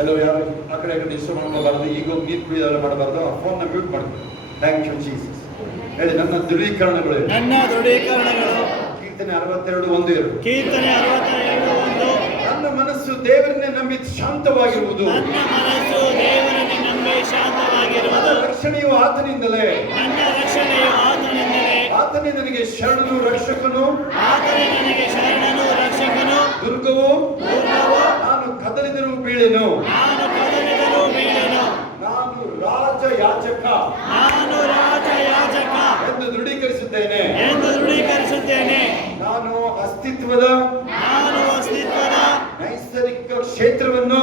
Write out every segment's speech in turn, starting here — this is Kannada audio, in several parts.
ಎಲ್ಲರೂ ಯಾರು ಆ ಕಡೆ ಡಿಸ್ಟರ್ಬ್ ಮಾಡಬಾರ್ದು, ಈಗ ನೀರು ಕುಡಿಯೋಲ್ಲ ಮಾಡಬಾರ್ದು, ಫೋನ್ನ ಮ್ಯೂಟ್ ಮಾಡಬೇಕು. Thank you Jesus. ಹೇಳಿ, ನನ್ನ ದೃಢೀಕರಣಗಳು. ಕೀರ್ತನೆ 62:1. ಕೀರ್ತನೆ 62:1. ನನ್ನ ಮನಸ್ಸು ದೇವರನ್ನೇ ನಂಬಿ ಶಾಂತವಾಗಿರುವುದು. ನನ್ನ ರಕ್ಷಣೆಯು ಆತನಿಂದಲೇ. ಆತನೇ ನನಗೆ ಶರಣನು ರಕ್ಷಕನು. ದುರ್ಗವು ನಾನು ಕದಲಿದರೂ ಬೀಳೆನು. ನಾನು ರಾಜ ಯಾಜಕ ಎಂದು ದೃಢೀಕರಿಸುತ್ತೇನೆ. ನಾನು ಅಸ್ತಿತ್ವದ ನೈಸರ್ಗಿಕ ಕ್ಷೇತ್ರವನ್ನು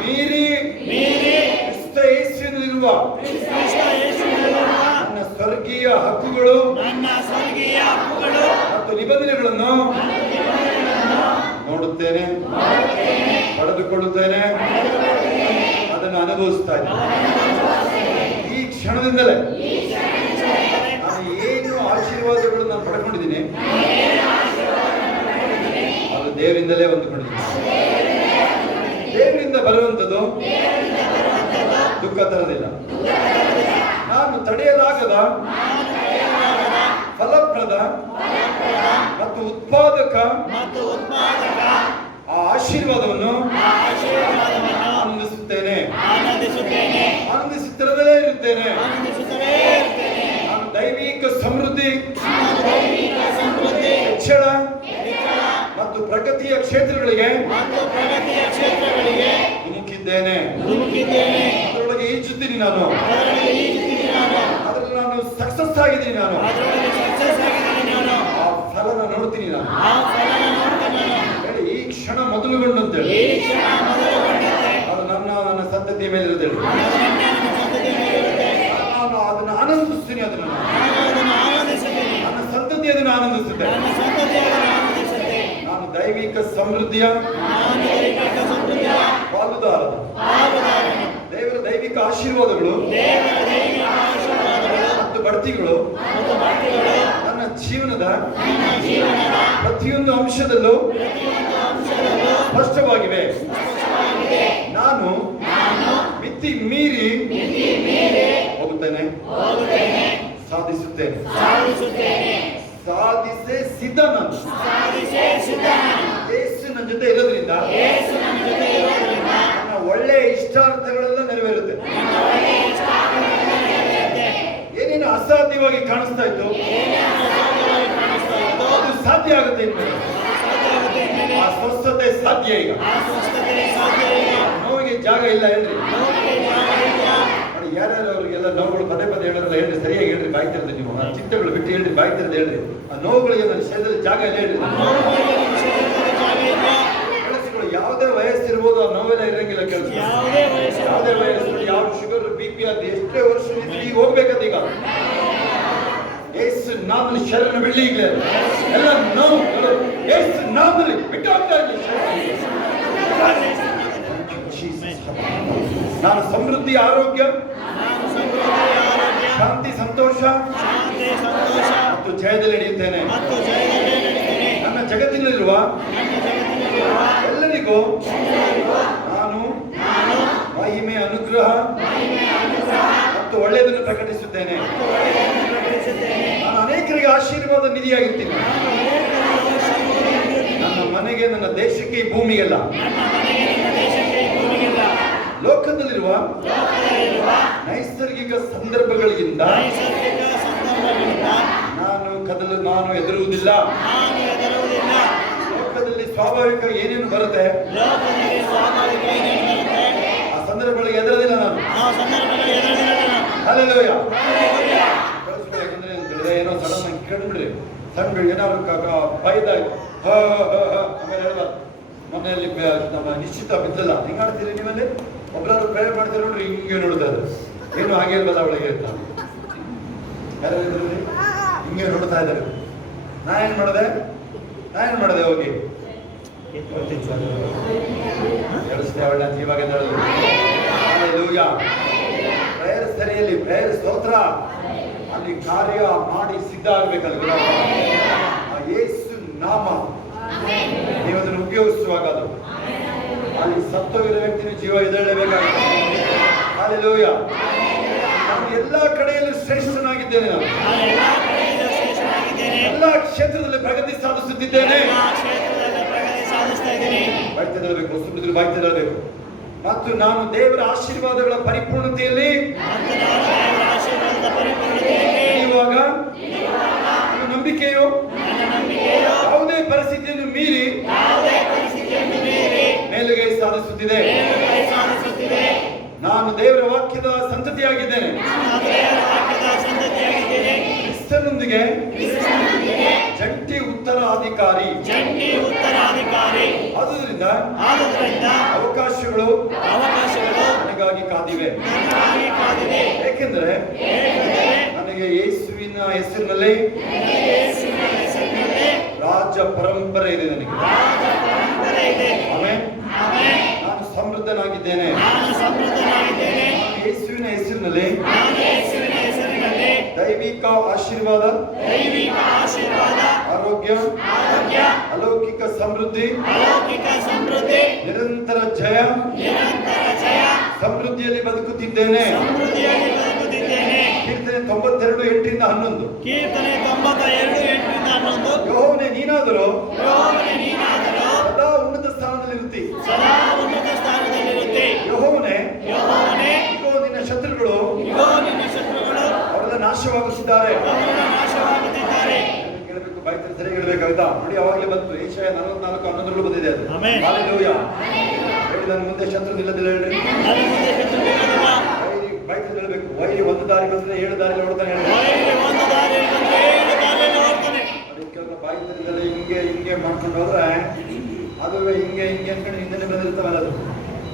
ಮೀರಿ ಕ್ರಿಸ್ತ ಯೇಸುವಿನಲ್ಲಿರುವ ನನ್ನ ಸ್ವರ್ಗೀಯ ಹಕ್ಕುಗಳು ಮತ್ತು ನಿಬಂಧನೆಗಳನ್ನು ನೋಡುತ್ತೇನೆ, ಪಡೆದುಕೊಳ್ಳುತ್ತೇನೆ, ಅದನ್ನು ಅನುಭವಿಸ್ತಾ ಇದ್ದೇನೆ. ಈ ಕ್ಷಣದಿಂದಲೇ ನಾನು ಏನು ಆಶೀರ್ವಾದಗಳು ನಾನು ಪಡ್ಕೊಂಡಿದ್ದೀನಿ ಅದು ದೇವರಿಂದಲೇ ಹೊಂದಿಕೊಂಡಿದ್ದೀನಿ. ದೇವರಿಂದ ಬರುವಂಥದ್ದು ದುಃಖ ತರದಿಲ್ಲ. ನಾನು ತಡೆಯಲಾಗದ ಫಲಪ್ರದ ಮತ್ತು ಉತ್ಪಾದಕ ಆ ಆಶೀರ್ವಾದವನ್ನು ಆನಂದಿಸುತ್ತೇನೆ. ಆನಂದಿಸುತ್ತಲೇ ಇರುತ್ತೇನೆ. ನಾನು ದೈವಿಕ ಸಮೃದ್ಧಿ, ಹೆಚ್ಚಳ ಮತ್ತು ಪ್ರಗತಿಯ ಕ್ಷೇತ್ರಗಳಿಗೆ ಧುಮುಕಿದ್ದೇನೆ. ಅದರೊಳಗೆ ಈಜುತ್ತೀನಿ ನಾನು. ಅದರಲ್ಲಿ ನಾನು ಸಕ್ಸಸ್ ಆಗಿದ್ದೀನಿ. ನಾನು ಆ ಫಲನ ನೋಡ್ತೀನಿ. ನಾನು ಹೇಳಿ, ಈ ಕ್ಷಣ ಮೊದಲುಗೊಂಡು ಅಂತೇಳಿ ಅದು ನನ್ನ ಸಂತತಿಯ ಮೇಲೆ ಇರುತ್ತೆ. ನಾನು ಅದನ್ನು ಆನಂದಿಸ್ತೀನಿ. ಅದನ್ನು ನನ್ನ ಸಂತತಿ ಅದನ್ನು ಆನಂದಿಸುತ್ತೆ. ನಾನು ದೈವಿಕ ಸಮೃದ್ಧಿಯ ಪಾಲುದಾರ. ದೇವರ ದೈವಿಕ ಆಶೀರ್ವಾದಗಳು ಮತ್ತು ಬಡ್ತಿಗಳು ನನ್ನ ಜೀವನದ ಪ್ರತಿಯೊಂದು ಅಂಶದಲ್ಲೂ ಸ್ಪಷ್ಟವಾಗಿವೆ. ನಾನು ಮಿತಿ ಮೀರಿ ಹೋಗುತ್ತೇನೆ, ಸಾಧಿಸುತ್ತೇನೆ. ಸಾಧಿಸೇ ಸಿದ್ಧ. ನಾನು ಯೇಸು ನನ್ನ ಜೊತೆ ಇರೋದ್ರಿಂದ ನನ್ನ ಒಳ್ಳೆಯ ಇಷ್ಟಾರ್ಥಗಳೆಲ್ಲ ನೆರವೇರುತ್ತೆ. ಏನೇನು ಅಸಾಧ್ಯವಾಗಿ ಕಾಣಿಸ್ತಾ ಇತ್ತು ಅದು ಸಾಧ್ಯ ಆಗುತ್ತೆ. ಆ ಸ್ವಸ್ಥತೆ ಸಾಧ್ಯ. ಈಗ ನೋವಿಗೆ ಜಾಗ ಇಲ್ಲ ಹೇಳ್ರಿ. ನೋಡಿ, ಯಾರ್ಯಾರು ಅವ್ರಿಗೆಲ್ಲ ನೋವುಗಳು ಪದೇ ಪದೇ ಹೇಳೋಲ್ಲ ಹೇಳ್ರಿ. ಸರಿಯಾಗಿ ಹೇಳ್ರಿ, ಬಾಯ್ತಿರೋದು ನೀವು. ಆ ಚಿಂತೆಗಳು ಬಿಟ್ಟು ಹೇಳ್ರಿ, ಬಾಯ್ತಿರೋದು ಹೇಳ್ರಿ. ಆ ನೋವುಗಳಿಗೆ ನನ್ನ ಶರೀರದಲ್ಲಿ ಜಾಗ ಇಲ್ಲ ಹೇಳ್ರಿ. ಕೆಲಸಗಳು ಯಾವುದೇ ವಯಸ್ಸಿರ್ಬೋದು, ಆ ನೋವೆಲ್ಲ ಇರಂಗಿಲ್ಲ. ಕೆಲಸ ಯಾವುದೇ ವಯಸ್ಸು, ಯಾವ ಶುಗರ್, BP ಅದು ಎಷ್ಟೇ ವರ್ಷ ಈಗ ಹೋಗ್ಬೇಕಂತ. ಈಗ ಯೇಸು ನಾಮದಲ್ಲಿ ಶರಣ ಬಿಡ್ಲಿ. ಈಗ ಎಲ್ಲ ನೋವುಗಳು ಯೇಸು ನಾಮದಲ್ಲಿ ಬಿಟ್ಟು ಹೋಗ್ತಾ ಇದ್ದೀನಿ. ನಾನು ಸಮೃದ್ಧಿ, ಆರೋಗ್ಯ, ಶಾಂತಿ, ಸಂತೋಷ ಮತ್ತು ಜಯದಲ್ಲಿ ನಡೆಯುತ್ತೇನೆ. ನನ್ನ ಜಗತ್ತಿನಲ್ಲಿರುವ ಎಲ್ಲರಿಗೂ ನಾನು ಮಹಿಮೆ, ಅನುಗ್ರಹ ಮತ್ತು ಒಳ್ಳೆಯದನ್ನು ಪ್ರಕಟಿಸುತ್ತೇನೆ. ನಾನು ಅನೇಕರಿಗೆ ಆಶೀರ್ವಾದ ನಿಧಿಯಾಗಿರ್ತೀನಿ. ನನ್ನ ಮನೆಗೆ, ನನ್ನ ದೇಶಕ್ಕೆ, ಈ ಭೂಮಿಗೆಲ್ಲ, ಲೋಕದಲ್ಲಿರುವ ನೈಸರ್ಗಿಕ ಸಂದರ್ಭಗಳಿಂದ ನಾನು ಹೆದರುವುದಿಲ್ಲ. ಲೋಕದಲ್ಲಿ ಸ್ವಾಭಾವಿಕ ಏನೇನು ಬರುತ್ತೆ ಆ ಸಂದರ್ಭಗಳಿಗೆ ಹೆದರದಿಲ್ಲ ನಾನು. ಹಲ್ಲೆಲೂಯಾ. ಯಾಕಂದ್ರೆ ಏನೋ ಸಡನ್ ಆಗಿ ಕೇಳ್ಬಿಡ್ರಿ, ಸಣ್ಣ ಏನಾದ್ರು ಭಯದ ಆಮೇಲೆ ಹೇಳ್ಬಾರ್ದು. ಮನೆಯಲ್ಲಿ ನಮ್ಮ ನಿಶ್ಚಿತ ಬಿದ್ದಲ್ಲ, ಹಿಂಗೆ ಆಡ್ತೀರಿ ನೀವಲ್ಲಿ. ಒಬ್ಬರಾದ್ರು ಪ್ರೇಯರ್ ಮಾಡ್ತಾರೆ ನೋಡ್ರಿ, ಹಿಂಗೆ ನೋಡ್ತಾ ಇದ್ದಾರೆ. ಏನು ಹಾಗೆ ಇಲ್ವಲ್ಲ ಅವಳಿಗೆ ಅಂತ ಯಾರು ಹಿಂಗೆ ನೋಡ್ತಾ ಇದ್ದಾರೆ. ನಾ ಏನ್ ಮಾಡಿದೆ ಹೋಗಿ ಹೇಳಿಸ್ದೆ ಅವಳ ಇವಾಗ ಪ್ರೇಯರ್ ಸರಿಯಲ್ಲಿ, ಪ್ರೇಯರ್ ಸ್ತೋತ್ರ ಅಲ್ಲಿ ಕಾರ್ಯ ಮಾಡಿ ಸಿದ್ಧ ಆಗ್ಬೇಕಲ್ಲ. ಯೇಸು ನಾಮ ನೀವು ಅದನ್ನು ಉಪಯೋಗಿಸುವಾಗ ಅದು ಅಲ್ಲಿ ಸತ್ತೋಗಿರೋ ವ್ಯಕ್ತಿನ ಜೀವ ಎದ್ದೇಳಬೇಕಾಗುತ್ತೆ. ಹಲ್ಲೆಲೂಯ. ನಾನು ಎಲ್ಲಾ ಕಡೆಯಲ್ಲೂ ಶ್ರೇಷ್ಠನಾಗಿದ್ದೇನೆ. ನಾನು ಎಲ್ಲಾ ಕ್ಷೇತ್ರದಲ್ಲಿ ಪ್ರಗತಿ ಸಾಧಿಸುತ್ತಿದ್ದೇನೆ. ಬಾಯ್ತಿರಬೇಕು, ಸುಮ್ಮನೆ ಬಾಯ್ತಿರಬೇಕು. ಮತ್ತು ನಾನು ದೇವರ ಆಶೀರ್ವಾದಗಳ ಪರಿಪೂರ್ಣತೆಯಲ್ಲಿ ಇವಾಗ ನಂಬಿಕೆಯು ಯಾವುದೇ ಪರಿಸ್ಥಿತಿಯನ್ನು ಮೀರಿ ಮೇಲುಗೈ ಸಾಧಿಸುತ್ತಿದೆ. ನಾನು ದೇವರ ವಾಕ್ಯದ ಸಂತತಿಯಾಗಿದ್ದೇನೆ. ಕ್ರಿಸ್ತನೊಂದಿಗೆ ಜಂಟಿ ಉತ್ತರಾಧಿಕಾರಿ. ಆದುದರಿಂದ ಅವಕಾಶಗಳು ನನಗಾಗಿ ಕಾದಿವೆ. ಏಕೆಂದರೆ ನನಗೆ ಯೇಸುವಿನ ಹೆಸರಿನಲ್ಲಿ ರಾಜ ಪರಂಪರೆ ಇದೆ. ನನಗೆ ಆಮೆನ್. ನಾನು ಸಮೃದ್ಧನಾಗಿದ್ದೇನೆ. ಯೇಸುವಿನ ಹೆಸರಿನಲ್ಲಿ ದೈವಿಕ ಆಶೀರ್ವಾದ, ಆರೋಗ್ಯ, ಅಲೌಕಿಕ ಸಮೃದ್ಧಿ, ನಿರಂತರ ಜಯ, ಸಮೃದ್ಧಿಯಲ್ಲಿ ಬದುಕುತ್ತಿದ್ದೇನೆ. ಕೀರ್ತನೆ 92:8-11. ಯೆಹೋವನೇ ನೀನಾದರೂ ಸದಾ ಉನ್ನತ ಸ್ಥಾನದಲ್ಲಿರುತ್ತಿ. ಯೆಹೋವನೇ ಇಗೋ ನಿನ್ನ ಶತ್ರುಗಳು ಅವರೆಲ್ಲ ನಾಶವಾಗುತ್ತಿದ್ದಾರೆ. ಹೇಳಬೇಕು, ಬಾಯ್ತಾರೆ ಸರಿ ಹೇಳಬೇಕಾಯ್ತಾ? ನೋಡಿ, ಅವಾಗಲೇ ಬಂತು. ಏಷಯ 44:11 ಬಂದಿದೆ ಅದು. ಹಲ್ಲೆಲೂಯ. ಹೇಳಿ, ನನ್ನ ಮುಂದೆ ಶತ್ರು ನಿಲ್ಲದಿಲ್ಲ. ಹೇಳ್ರಿ, ಬಾಯ್ತಾರೆ ಹೇಳಬೇಕು. ವೈರಿ ಒಂದು ದಾರಿ ಬಂದ್ರೆ 7 ದಾರಿ ನೋಡ್ತಾನೆ. ಕೆಲವು ಬಾಯ್ತರಿಗೆಲ್ಲ ಹಿಂಗೆ ಮಾಡ್ಕೊಂಡು ಹೋದ್ರೆ ಅದು ಹಿಂಗೆ ಅನ್ಕೊಂಡು ಹಿಂದೆ ಬಂದಿರ್ತಾವಲ್ಲ. ಅದು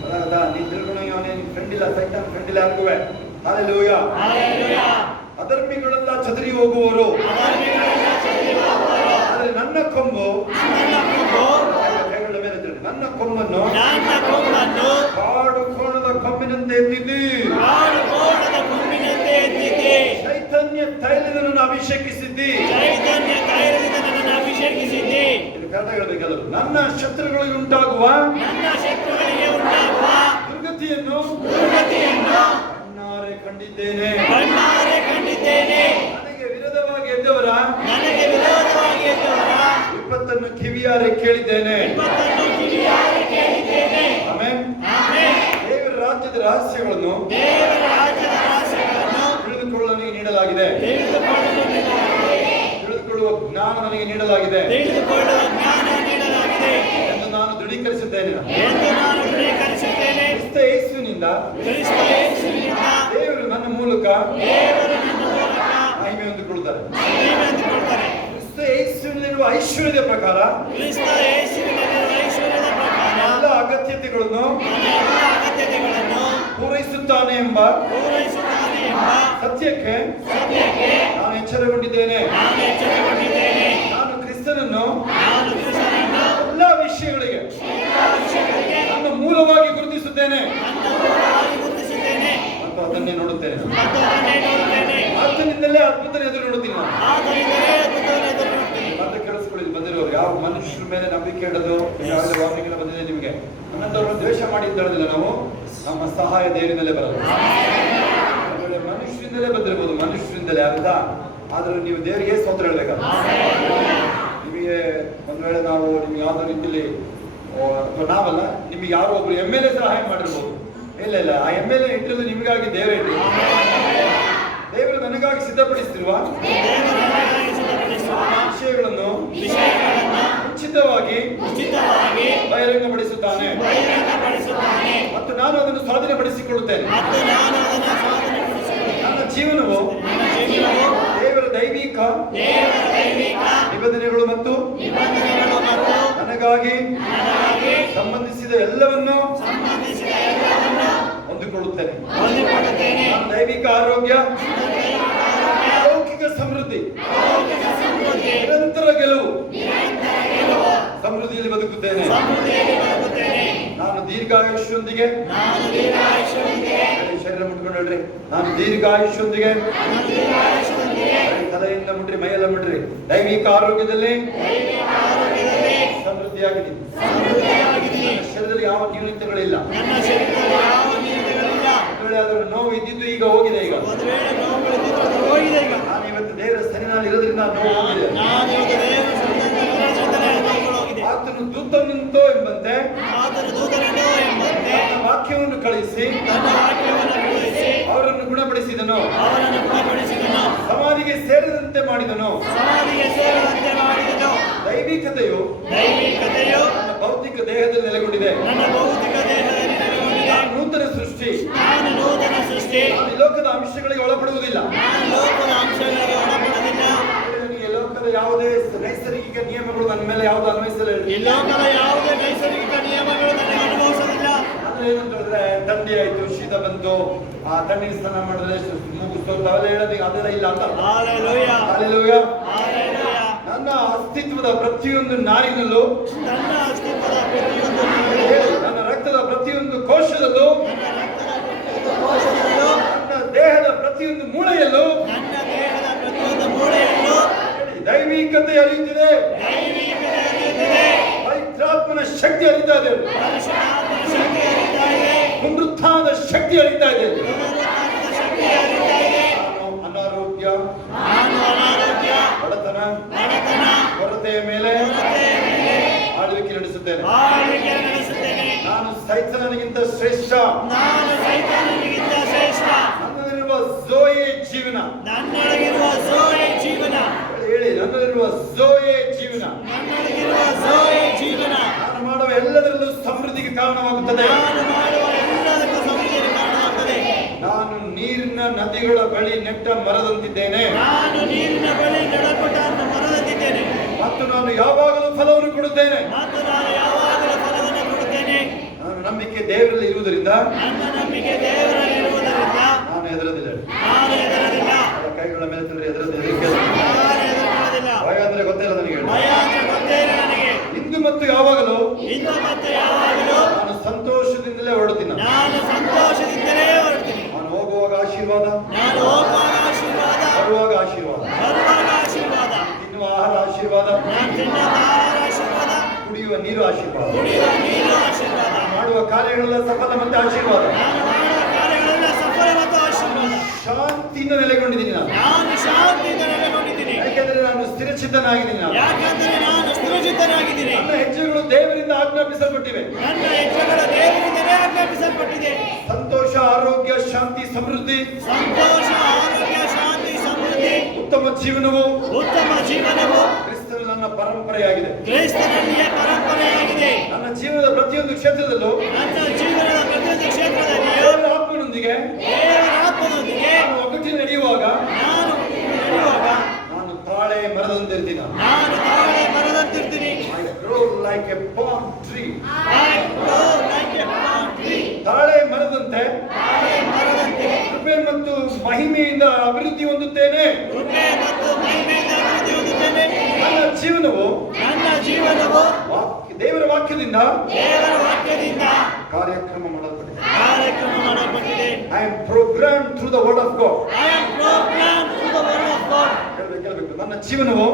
ಅದಾಗದ ನೀನ್ ತಿಳ್ಕೊಂಡು ಅವನೇನು ಫ್ರೆಂಡ್ ಇಲ್ಲ, ಸೈತಾನ್ ಫ್ರೆಂಡ್ ಇಲ್ಲ ಅನ್ಕುವೆ. ಹಲ್ಲೆಲೂಯ. ಅಧರ್ಮಿಗಳೆಲ್ಲ ಚದರಿ ಹೋಗುವರು, ಆದರೆ ನನ್ನ ಕೊಂಬು ಕೈಗಳ ಮೇಲೆ ತಿರುಗಿ ನನ್ನ ಕೊಂಬನ್ನು ಕಾಡು ಕೋಣದ ಕೊಂಬಿನಂತೆ ಎತ್ತಿದ್ದಿ. ಚೈತನ್ಯ ತೈಲದ ನನ್ನ ಅಭಿಷೇಕಿಸಿದ್ದಿ. ಕನ್ನಡ ಹೇಳಬೇಕಲ್ಲ. ನನ್ನ ಶತ್ರುಗಳಿಗೆ ಉಂಟಾಗುವ ದುರ್ಗತಿಯನ್ನು ಕಣ್ಣಾರೆ ಕಂಡಿದ್ದೇನೆ. ನನಗೆ ವಿರೋಧವಾಗಿ ಎದ್ದವರ ವಿಪತ್ತನ್ನು ಕಿವಿಯಾರೆ ಕೇಳಿದ್ದೇನೆ. ಆಮೆನ್. ದೇವರ ರಾಜ್ಯದ ರಹಸ್ಯಗಳನ್ನು ತಿಳಿದುಕೊಳ್ಳಲು ನೀಡಲಾಗಿದೆ. ತಿಳಿದುಕೊಳ್ಳುವ ಜ್ಞಾನ ನನಗೆ ನೀಡಲಾಗಿದೆ ಎಂದು ನಾನು ದೃಢೀಕರಿಸಿದ್ದೇನೆ. ಕ್ರಿಸ್ತ ಯೇಸುವಿನಿಂದ ದೇವರು ನನ್ನ ಮೂಲಕ ಮಹಿಮೆ ಹೊಂದಿಕೊಳ್ಳುತ್ತಾರೆ. ಕ್ರಿಸ್ತ ಯೇಸುವಿನಲ್ಲಿರುವ ಐಶ್ವರ್ಯದ ಪ್ರಕಾರ ಎಲ್ಲ ಅಗತ್ಯತೆಗಳನ್ನು ಪೂರೈಸುತ್ತಾನೆ ಎಂಬ ಸತ್ಯಕ್ಕೆ ನಾನು ಎಚ್ಚರಗೊಂಡಿದ್ದೇನೆ. ನಾನು ಕ್ರಿಸ್ತನನ್ನು ಎಲ್ಲ ವಿಷಯಗಳಿಗೆ ನನ್ನ ಮೂಲವಾಗಿ ಗುರುತಿಸುತ್ತೇನೆ ಮತ್ತು ಅದನ್ನೇ ನೋಡುತ್ತೇನೆ. ಆತನಿಂದಲೇ ಅದ್ಭುತನ ಎದುರು ನೋಡುತ್ತೀನಿ. ಮತ್ತೆ ಕೇಳಿಸ್ಕೊಳ್ಳಿ, ಬಂದಿರೋರು ಯಾವ ಮನುಷ್ಯರ ಮೇಲೆ ನಂಬಿಕೆ ಇಡೋದು ವಾರ್ನಿಂಗ್ ಬಂದಿದೆ ನಿಮಗೆ. ನನ್ನಂತವ್ರನ್ನ ದ್ವೇಷ ಮಾಡಿ ಅಂತ ಹೇಳಿಲ್ಲ. ನಾವು ನಮ್ಮ ಸಹಾಯ ದೇವರಿಂದಲೇ ಬರೋದು. ಮನುಷ್ಯರಿಂದಲೇ ಬಂದಿರ್ಬೋದು, ಮನುಷ್ಯರಿಂದಲೇ ಆಗುತ್ತಾ. ಆದ್ರೆ ನೀವು ದೇವರಿಗೆ ಸ್ತೋತ್ರ ಹೇಳ್ಬೇಕಾದ್ರೆ ನಿಮಗೆ ಒಂದ್ ವೇಳೆ ನಾವು ನಿಮ್ಗೆ ಯಾವ್ದೋ ರೀತಿಯಲ್ಲಿ ನಾವಲ್ಲ, ನಿಮ್ಗೆ ಯಾರೋ ಒಬ್ರು MLA ಸಹಾಯ ಮಾಡಿರ್ಬೋದು. ಇಲ್ಲ, ಆ MLA ಇಟ್ಟಿರೋದು ನಿಮಗಾಗಿ ದೇವರೇ ಇಟ್ಟಿರೋದು. ದೇವರು ನನಗಾಗಿ ಸಿದ್ಧಪಡಿಸ್ತಿರುವ ವಿಷಯಗಳನ್ನು ಉಚಿತವಾಗಿ ಬಹಿರಂಗಪಡಿಸುತ್ತಾನೆ ಮತ್ತು ನಾನು ಅದನ್ನು ಸ್ವಾಧೀನಪಡಿಸಿಕೊಳ್ಳುತ್ತೇನೆ. ನನ್ನ ಜೀವನವು ದೇವರ ದೈವಿಕ ನಿಬಂಧನೆಗಳು ಮತ್ತು ನನಗಾಗಿ ಸಂಬಂಧಿಸಿದ ಎಲ್ಲವನ್ನು ಹೊಂದಿಕೊಳ್ಳುತ್ತೇನೆ. ನನ್ನ ದೈವಿಕ ಆರೋಗ್ಯ, ಲೌಕಿಕ ಸಮೃದ್ಧಿ, ನಿರಂತರ ಗೆಲುವು, ಸಮೃದ್ಧಿಯಲ್ಲಿ ಬದುಕುತ್ತೇನೆ. ನಾನು ದೀರ್ಘಾಯುಷ್ಯೊಂದಿಗೆ, ಶರೀರ ಮುಟ್ಕೊಂಡು ಹೇಳ್ರಿ, ನಾನು ದೀರ್ಘಾಯುಷ್ಯೊಂದಿಗೆ, ತಲೆಯಿಂದ ಮುಟ್ರಿ, ಮೈಯೆಲ್ಲ ಮುಟ್ರಿ, ದೈವಿಕ ಆರೋಗ್ಯದಲ್ಲಿ ಸಮೃದ್ಧಿ ಸಮೃದ್ಧಿಯಾಗಿದ್ದೀನಿ. ಸಮೃದ್ಧಿಯಾಗಿದ್ದೀನಿ. ನನ್ನ ಶರೀರದಲ್ಲಿ ಯಾವ ನ್ಯೂನತೆಗಳಿಲ್ಲ. ನನ್ನ ಶರೀರದಲ್ಲಿ ಯಾವ ನ್ಯೂನತೆಗಳಿಲ್ಲ. ಒಂದು ವೇಳೆ ಅದರ ನೋವು ಇದ್ದಿದ್ದು ಈಗ ಹೋಗಿದೆ. ಈಗ ಒಂದು ವೇಳೆ ನೋವುಗಳಿದ್ದರೂ ಅದು ಹೋಗಿದೆ. ಈಗ ನಾನು ಇವತ್ತು ದೇವರ ಸನ್ನಿಧಾನದಲ್ಲಿ ಇರೋದ್ರಿಂದ ನೋವು ಹೋಗಿದೆ. ನಾನು ಇವತ್ತು ದೇವರ ಸನ್ನಿಧಾನದಲ್ಲಿ ಇರೋದ್ರಿಂದಲೇ ನೋವುಗಳು ಹೋಗಿದೆ. ಆತನು ದೂತನಂತೋ ಎಂಬಂತೆ ಆತನು ದೂತನನ್ನೋ ಎಂಬಂತೆ ತನ್ನ ವಾಕ್ಯವನ್ನು ಕಳಿಸಿ ತನ್ನ ವಾಕ್ಯವನ್ನು ಕಳುಹಿಸಿ ಅವರನ್ನು ಗುಣಪಡಿಸಿದನು. ಅವರನ್ನು ಗುಣಪಡಿಸಿದನು. ಸಮಾಧಿಗೆ ಸೇರದಂತೆ ಮಾಡಿದನು. ಸಮಾಧಿಗೆ ಸೇರದಂತೆ ಮಾಡಿದನು. ದೈವಿಕತೆಯು ನನ್ನ ಭೌತಿಕ ದೇಹದಲ್ಲಿ ನೆಲೆಗೊಂಡಿದೆ. ನನ್ನ ಭೌತಿಕ ದೇಹದಲ್ಲಿ ನೆಲೆಗೊಂಡಿದೆ. ನಾನು ನೂತನ ಸೃಷ್ಟಿ. ನಾನು ನೂತನ ಸೃಷ್ಟಿ. ನಾನು ಈ ಲೋಕದ ಅಂಶಗಳಿಗೆ ಒಳಪಡುವುದಿಲ್ಲ. ನಾನು ಲೋಕದ ಅಂಶಗಳಿಗೆ ಒಳಪಡುವುದಿಲ್ಲ. ನನಗೆ ಲೋಕದ ಯಾವುದೇ ನೈಸರ್ಗಿಕ ನಿಯಮಗಳು ನನ್ನ ಮೇಲೆ ಯಾವುದು ಅನ್ವಯಿಸಲ್ಲ. ಈ ಲೋಕದ ಯಾವುದೇ ನೈಸರ್ಗಿಕ ನಿಯಮಗಳು ನನಗೆ ಅನುಭವಿಸೋದಿಲ್ಲ. ಅಂದ್ರೆ ಏನಂತ ಹೇಳಿದ್ರೆ ಥಂಡಿ ಆಯ್ತು, ಶೀತ ಬಂತು, ಆ ತಣ್ಣೀರು ಸ್ನಾನ ಮಾಡಿದ್ರೆ ಮೂಗು ಸೋತು ಅವೆಲ್ಲ ಹೇಳೋದು ಅದೆಲ್ಲ ಇಲ್ಲ ಅಂತ. ಹಲ್ಲೆಲೂಯಾ. ಹಲ್ಲೆಲೂಯಾ. ಹಲ್ಲೆಲೂಯಾ. ನನ್ನ ಅಸ್ತಿತ್ವದ ಪ್ರತಿಯೊಂದು ನಾರಿನಲ್ಲೂ, ನನ್ನ ಅಸ್ತಿತ್ವದ ಪ್ರತಿಯೊಂದು ನನ್ನ ರಕ್ತದ ಪ್ರತಿಯೊಂದು ಕೋಶದಲ್ಲೂ, ನನ್ನ ರಕ್ತದ ಪ್ರತಿಯೊಂದು ಕೋಶದಲ್ಲೂ, ನನ್ನ ದೇಹದ ಪ್ರತಿಯೊಂದು ಮೂಳೆಯಲ್ಲೂ ನನ್ನ ದೇಹದ ಪ್ರತಿಯೊಂದು ಮೂಳೆಯಲ್ಲೂ ದೈವಿಕತೆ ಹರಿಯುತ್ತಿದೆ. ದೈವಿಕತೆ ಹರಿಯುತ್ತಿದೆ. ಪವಿತ್ರಾತ್ಮನ ಶಕ್ತಿ ಹರಿತಾ ಇದೆ. ಪರಿಶುದ್ಧಾತ್ಮನ ಶಕ್ತಿ ಹರಿತಾ ಇದೆ. ಪುನರುತ್ಥಾನದ ಶಕ್ತಿ ಹರಿತಾ ಇದೆ. ಪುನರುತ್ಥಾನದ ಶಕ್ತಿ ಹರಿತಾ ಇದೆ. ನಾನು ಅನಾರೋಗ್ಯ, ಬಡತನ, ಕೊರತೆಯ ಮೇಲೆ ಆಳ್ವಿಕೆ ನಡೆಸುತ್ತೇನೆ. ನಾನು ಸೈತಾನನಿಗಿಂತ ಶ್ರೇಷ್ಠ. ನಾನು ಸೈತಾನನಿಗಿಂತ ಶ್ರೇಷ್ಠ. ನನ್ನಲ್ಲಿರುವ ಝೋಯೆ ಜೀವನ. ನನ್ನೊಳಗಿರುವ ಝೋಯೆ ಜೀವನ. ಹೇಳಿ, ನನ್ನಲ್ಲಿರುವ ಝೋಯೆ ಜೀವನ. ನನ್ನೊಳಗಿರುವ ಝೋಯೆ ಜೀವನ. ನಾನು ಮಾಡುವ ಎಲ್ಲದರಲ್ಲೂ ಸಮೃದ್ಧಿಗೆ ಕಾರಣವಾಗುತ್ತದೆ. ನಾನು ಮಾಡುವ ಎಲ್ಲದಕ್ಕೂ ಸಮೃದ್ಧಿಗೆ ಕಾರಣವಾಗುತ್ತದೆ. ನಾನು ನೀರಿನ ನದಿಗಳ ಬಳಿ ನೆಟ್ಟ ಮರದಂತಿದ್ದೇನೆ. ನಾನು ನೀರಿನ ಬಳಿ ನೆಡಲ್ಪಟ್ಟ ಮರದಂತಿದ್ದೇನೆ. ಮತ್ತು ನಾನು ಯಾವಾಗಲೂ ಫಲವನ್ನು ಕೊಡುತ್ತೇನೆ. ಮತ್ತು ನಾನು ಯಾವಾಗಲೂ ಫಲವನ್ನು ಕೊಡುತ್ತೇನೆ. ನಾನು ನಂಬಿಕೆ ದೇವರಲ್ಲಿ ಇರುವುದರಿಂದ, ನನ್ನ ನಂಬಿಕೆ ದೇವರಲ್ಲಿ ಇರುವುದರಿಂದ ನಾನು ಹೆದರದಿಲ್ಲ. ನಾನು ಹೆದರದಿಲ್ಲ. ಕೈಗಳ ಮೇಲೆ ತಂದ್ರೆ ಹೆದರದಿಲ್ಲ. ನಾನು ಹೆದರುವುದಿಲ್ಲ. ಭಯ ಅಂದ್ರೆ ಗೊತ್ತಿಲ್ಲ ನನಗೆ. ಭಯ ಅಂದ್ರೆ ಗೊತ್ತೇ ಇಲ್ಲ ನನಗೆ. ಇಂದು ಮತ್ತು ಯಾವಾಗಲೂ ಇಂದು ಮತ್ತು ಯಾವಾಗಲೂ ನಾನು ಸಂತೋಷದಿಂದಲೇ ಹೊರಡ್ತೀನಿ. ನಾನು ಸಂತೋಷದಿಂದಲೇ ಹೊರಡ್ತೀನಿ. ನಾನು ಹೋಗುವಾಗ ಆಶೀರ್ವಾದ, ನಾನು ಹೋಗುವಾಗ ಆಶೀರ್ವಾದ, ಬರುವಾಗ ಆಶೀರ್ವಾದ, ಬರುವಾಗ ಆಶೀರ್ವಾದ, ತಿನ್ನುವ ಆಹಾರ ಆಶೀರ್ವಾದ, ನಾನು ತಿನ್ನುವ ಆಹಾರ ಆಶೀರ್ವಾದ, ಕುಡಿಯುವ ನೀರು ಆಶೀರ್ವಾದ, ಕುಡಿಯುವ ನೀರು ಆಶೀರ್ವಾದ, ಮಾಡುವ ಕಾರ್ಯಗಳೆಲ್ಲ ಸಫಲ ಮತ್ತೆ ಆಶೀರ್ವಾದ. ನಾನು ಮಾಡುವ ಕಾರ್ಯಗಳೆಲ್ಲ ಸಫಲ ಮತ್ತು ಆಶೀರ್ವಾದ. ಶಾಂತಿಯಿಂದ ನೆಲೆಗೊಂಡಿದ್ದೀನಿ ನಾನು. ನಾನು ಶಾಂತಿಯಿಂದ ನೆಲೆಗೊಂಡಿದ್ದೀನಿ. ಯಾಕೆಂದ್ರೆ ನಾನು ಸ್ಥಿರಚಿತ್ತನಾಗಿದ್ದೀನಿ. ನಾನು ಯಾಕಂದರೆ ನಾನು ಸ್ಥಿರಚಿತ್ತನಾಗಿದ್ದೀನಿ. ನನ್ನ ಹೆಜ್ಜೆಗಳು ದೇವರಿಂದ ಆಜ್ಞಾಪಿಸಲ್ಪಟ್ಟಿವೆ. ನನ್ನ ಹೆಜ್ಜೆಗಳ ದೇವರಿಂದಲೇ ಆಜ್ಞಾಪಿಸಲ್ಪಟ್ಟಿದೆ. ಸಂತೋಷ, ಆರೋಗ್ಯ, ಶಾಂತಿ, ಸಮೃದ್ಧಿ, ಸಂತೋಷ, ಆರೋಗ್ಯ, ಶಾಂತಿ, ಸಮೃದ್ಧಿ, ಉತ್ತಮ ಜೀವನವು, ಉತ್ತಮ ಜೀವನವು ಕ್ರಿಸ್ತನ ನನ್ನ ಪರಂಪರೆಯಾಗಿದೆ. ಕ್ರಿಸ್ತನಲ್ಲಿಯೇ ಪರಂಪರೆಯಾಗಿದೆ. ನನ್ನ ಜೀವನದ ಪ್ರತಿಯೊಂದು ಕ್ಷೇತ್ರದಲ್ಲೂ ನನ್ನ ಜೀವನದ ಪ್ರತಿಯೊಂದು ಕ್ಷೇತ್ರದಲ್ಲಿಯೂ ದೇವರ ಆತ್ಮನೊಂದಿಗೆ ದೇವರ ಆತ್ಮದೊಂದಿಗೆ ನಾನು ಒಗ್ಗಟ್ಟಿನಲ್ಲಿ ನಡೆಯುವಾಗ ನಾನು ನಡೆಯುವಾಗ ನಾನು ತಾಳೆ ಮರದಂತಿರ್ತೀನಿ. ನಾನು ತಾಳೆ ಮರದಂತಿರ್ತೀನಿ. I grow like a palm tree. I grow like a palm tree. ತಾಳೆ ಮರದಂತೆ ತಾಳೆ ಮರದಂತೆ ಕೃಪೆ ಮತ್ತು ಮಹಿಮೆಯಿಂದ ಅಭಿವೃದ್ಧಿ ಹೊಂದುತ್ತೇನೆ. ಕೃಪೆ ಮತ್ತು ಮಹಿಮೆಯಿಂದ ಅಭಿವೃದ್ಧಿ ಹೊಂದುತ್ತೇನೆ. ನನ್ನ ಜೀವನವು ದೇವರ ವಾಕ್ಯದಿಂದ ಕಾರ್ಯಕ್ರಮ ಮಾಡಲ್ಪಟ್ಟಿದೆ. I am programmed through the word of God. ಕೇಳಬೇಕು. ನನ್ನ ಜೀವನವು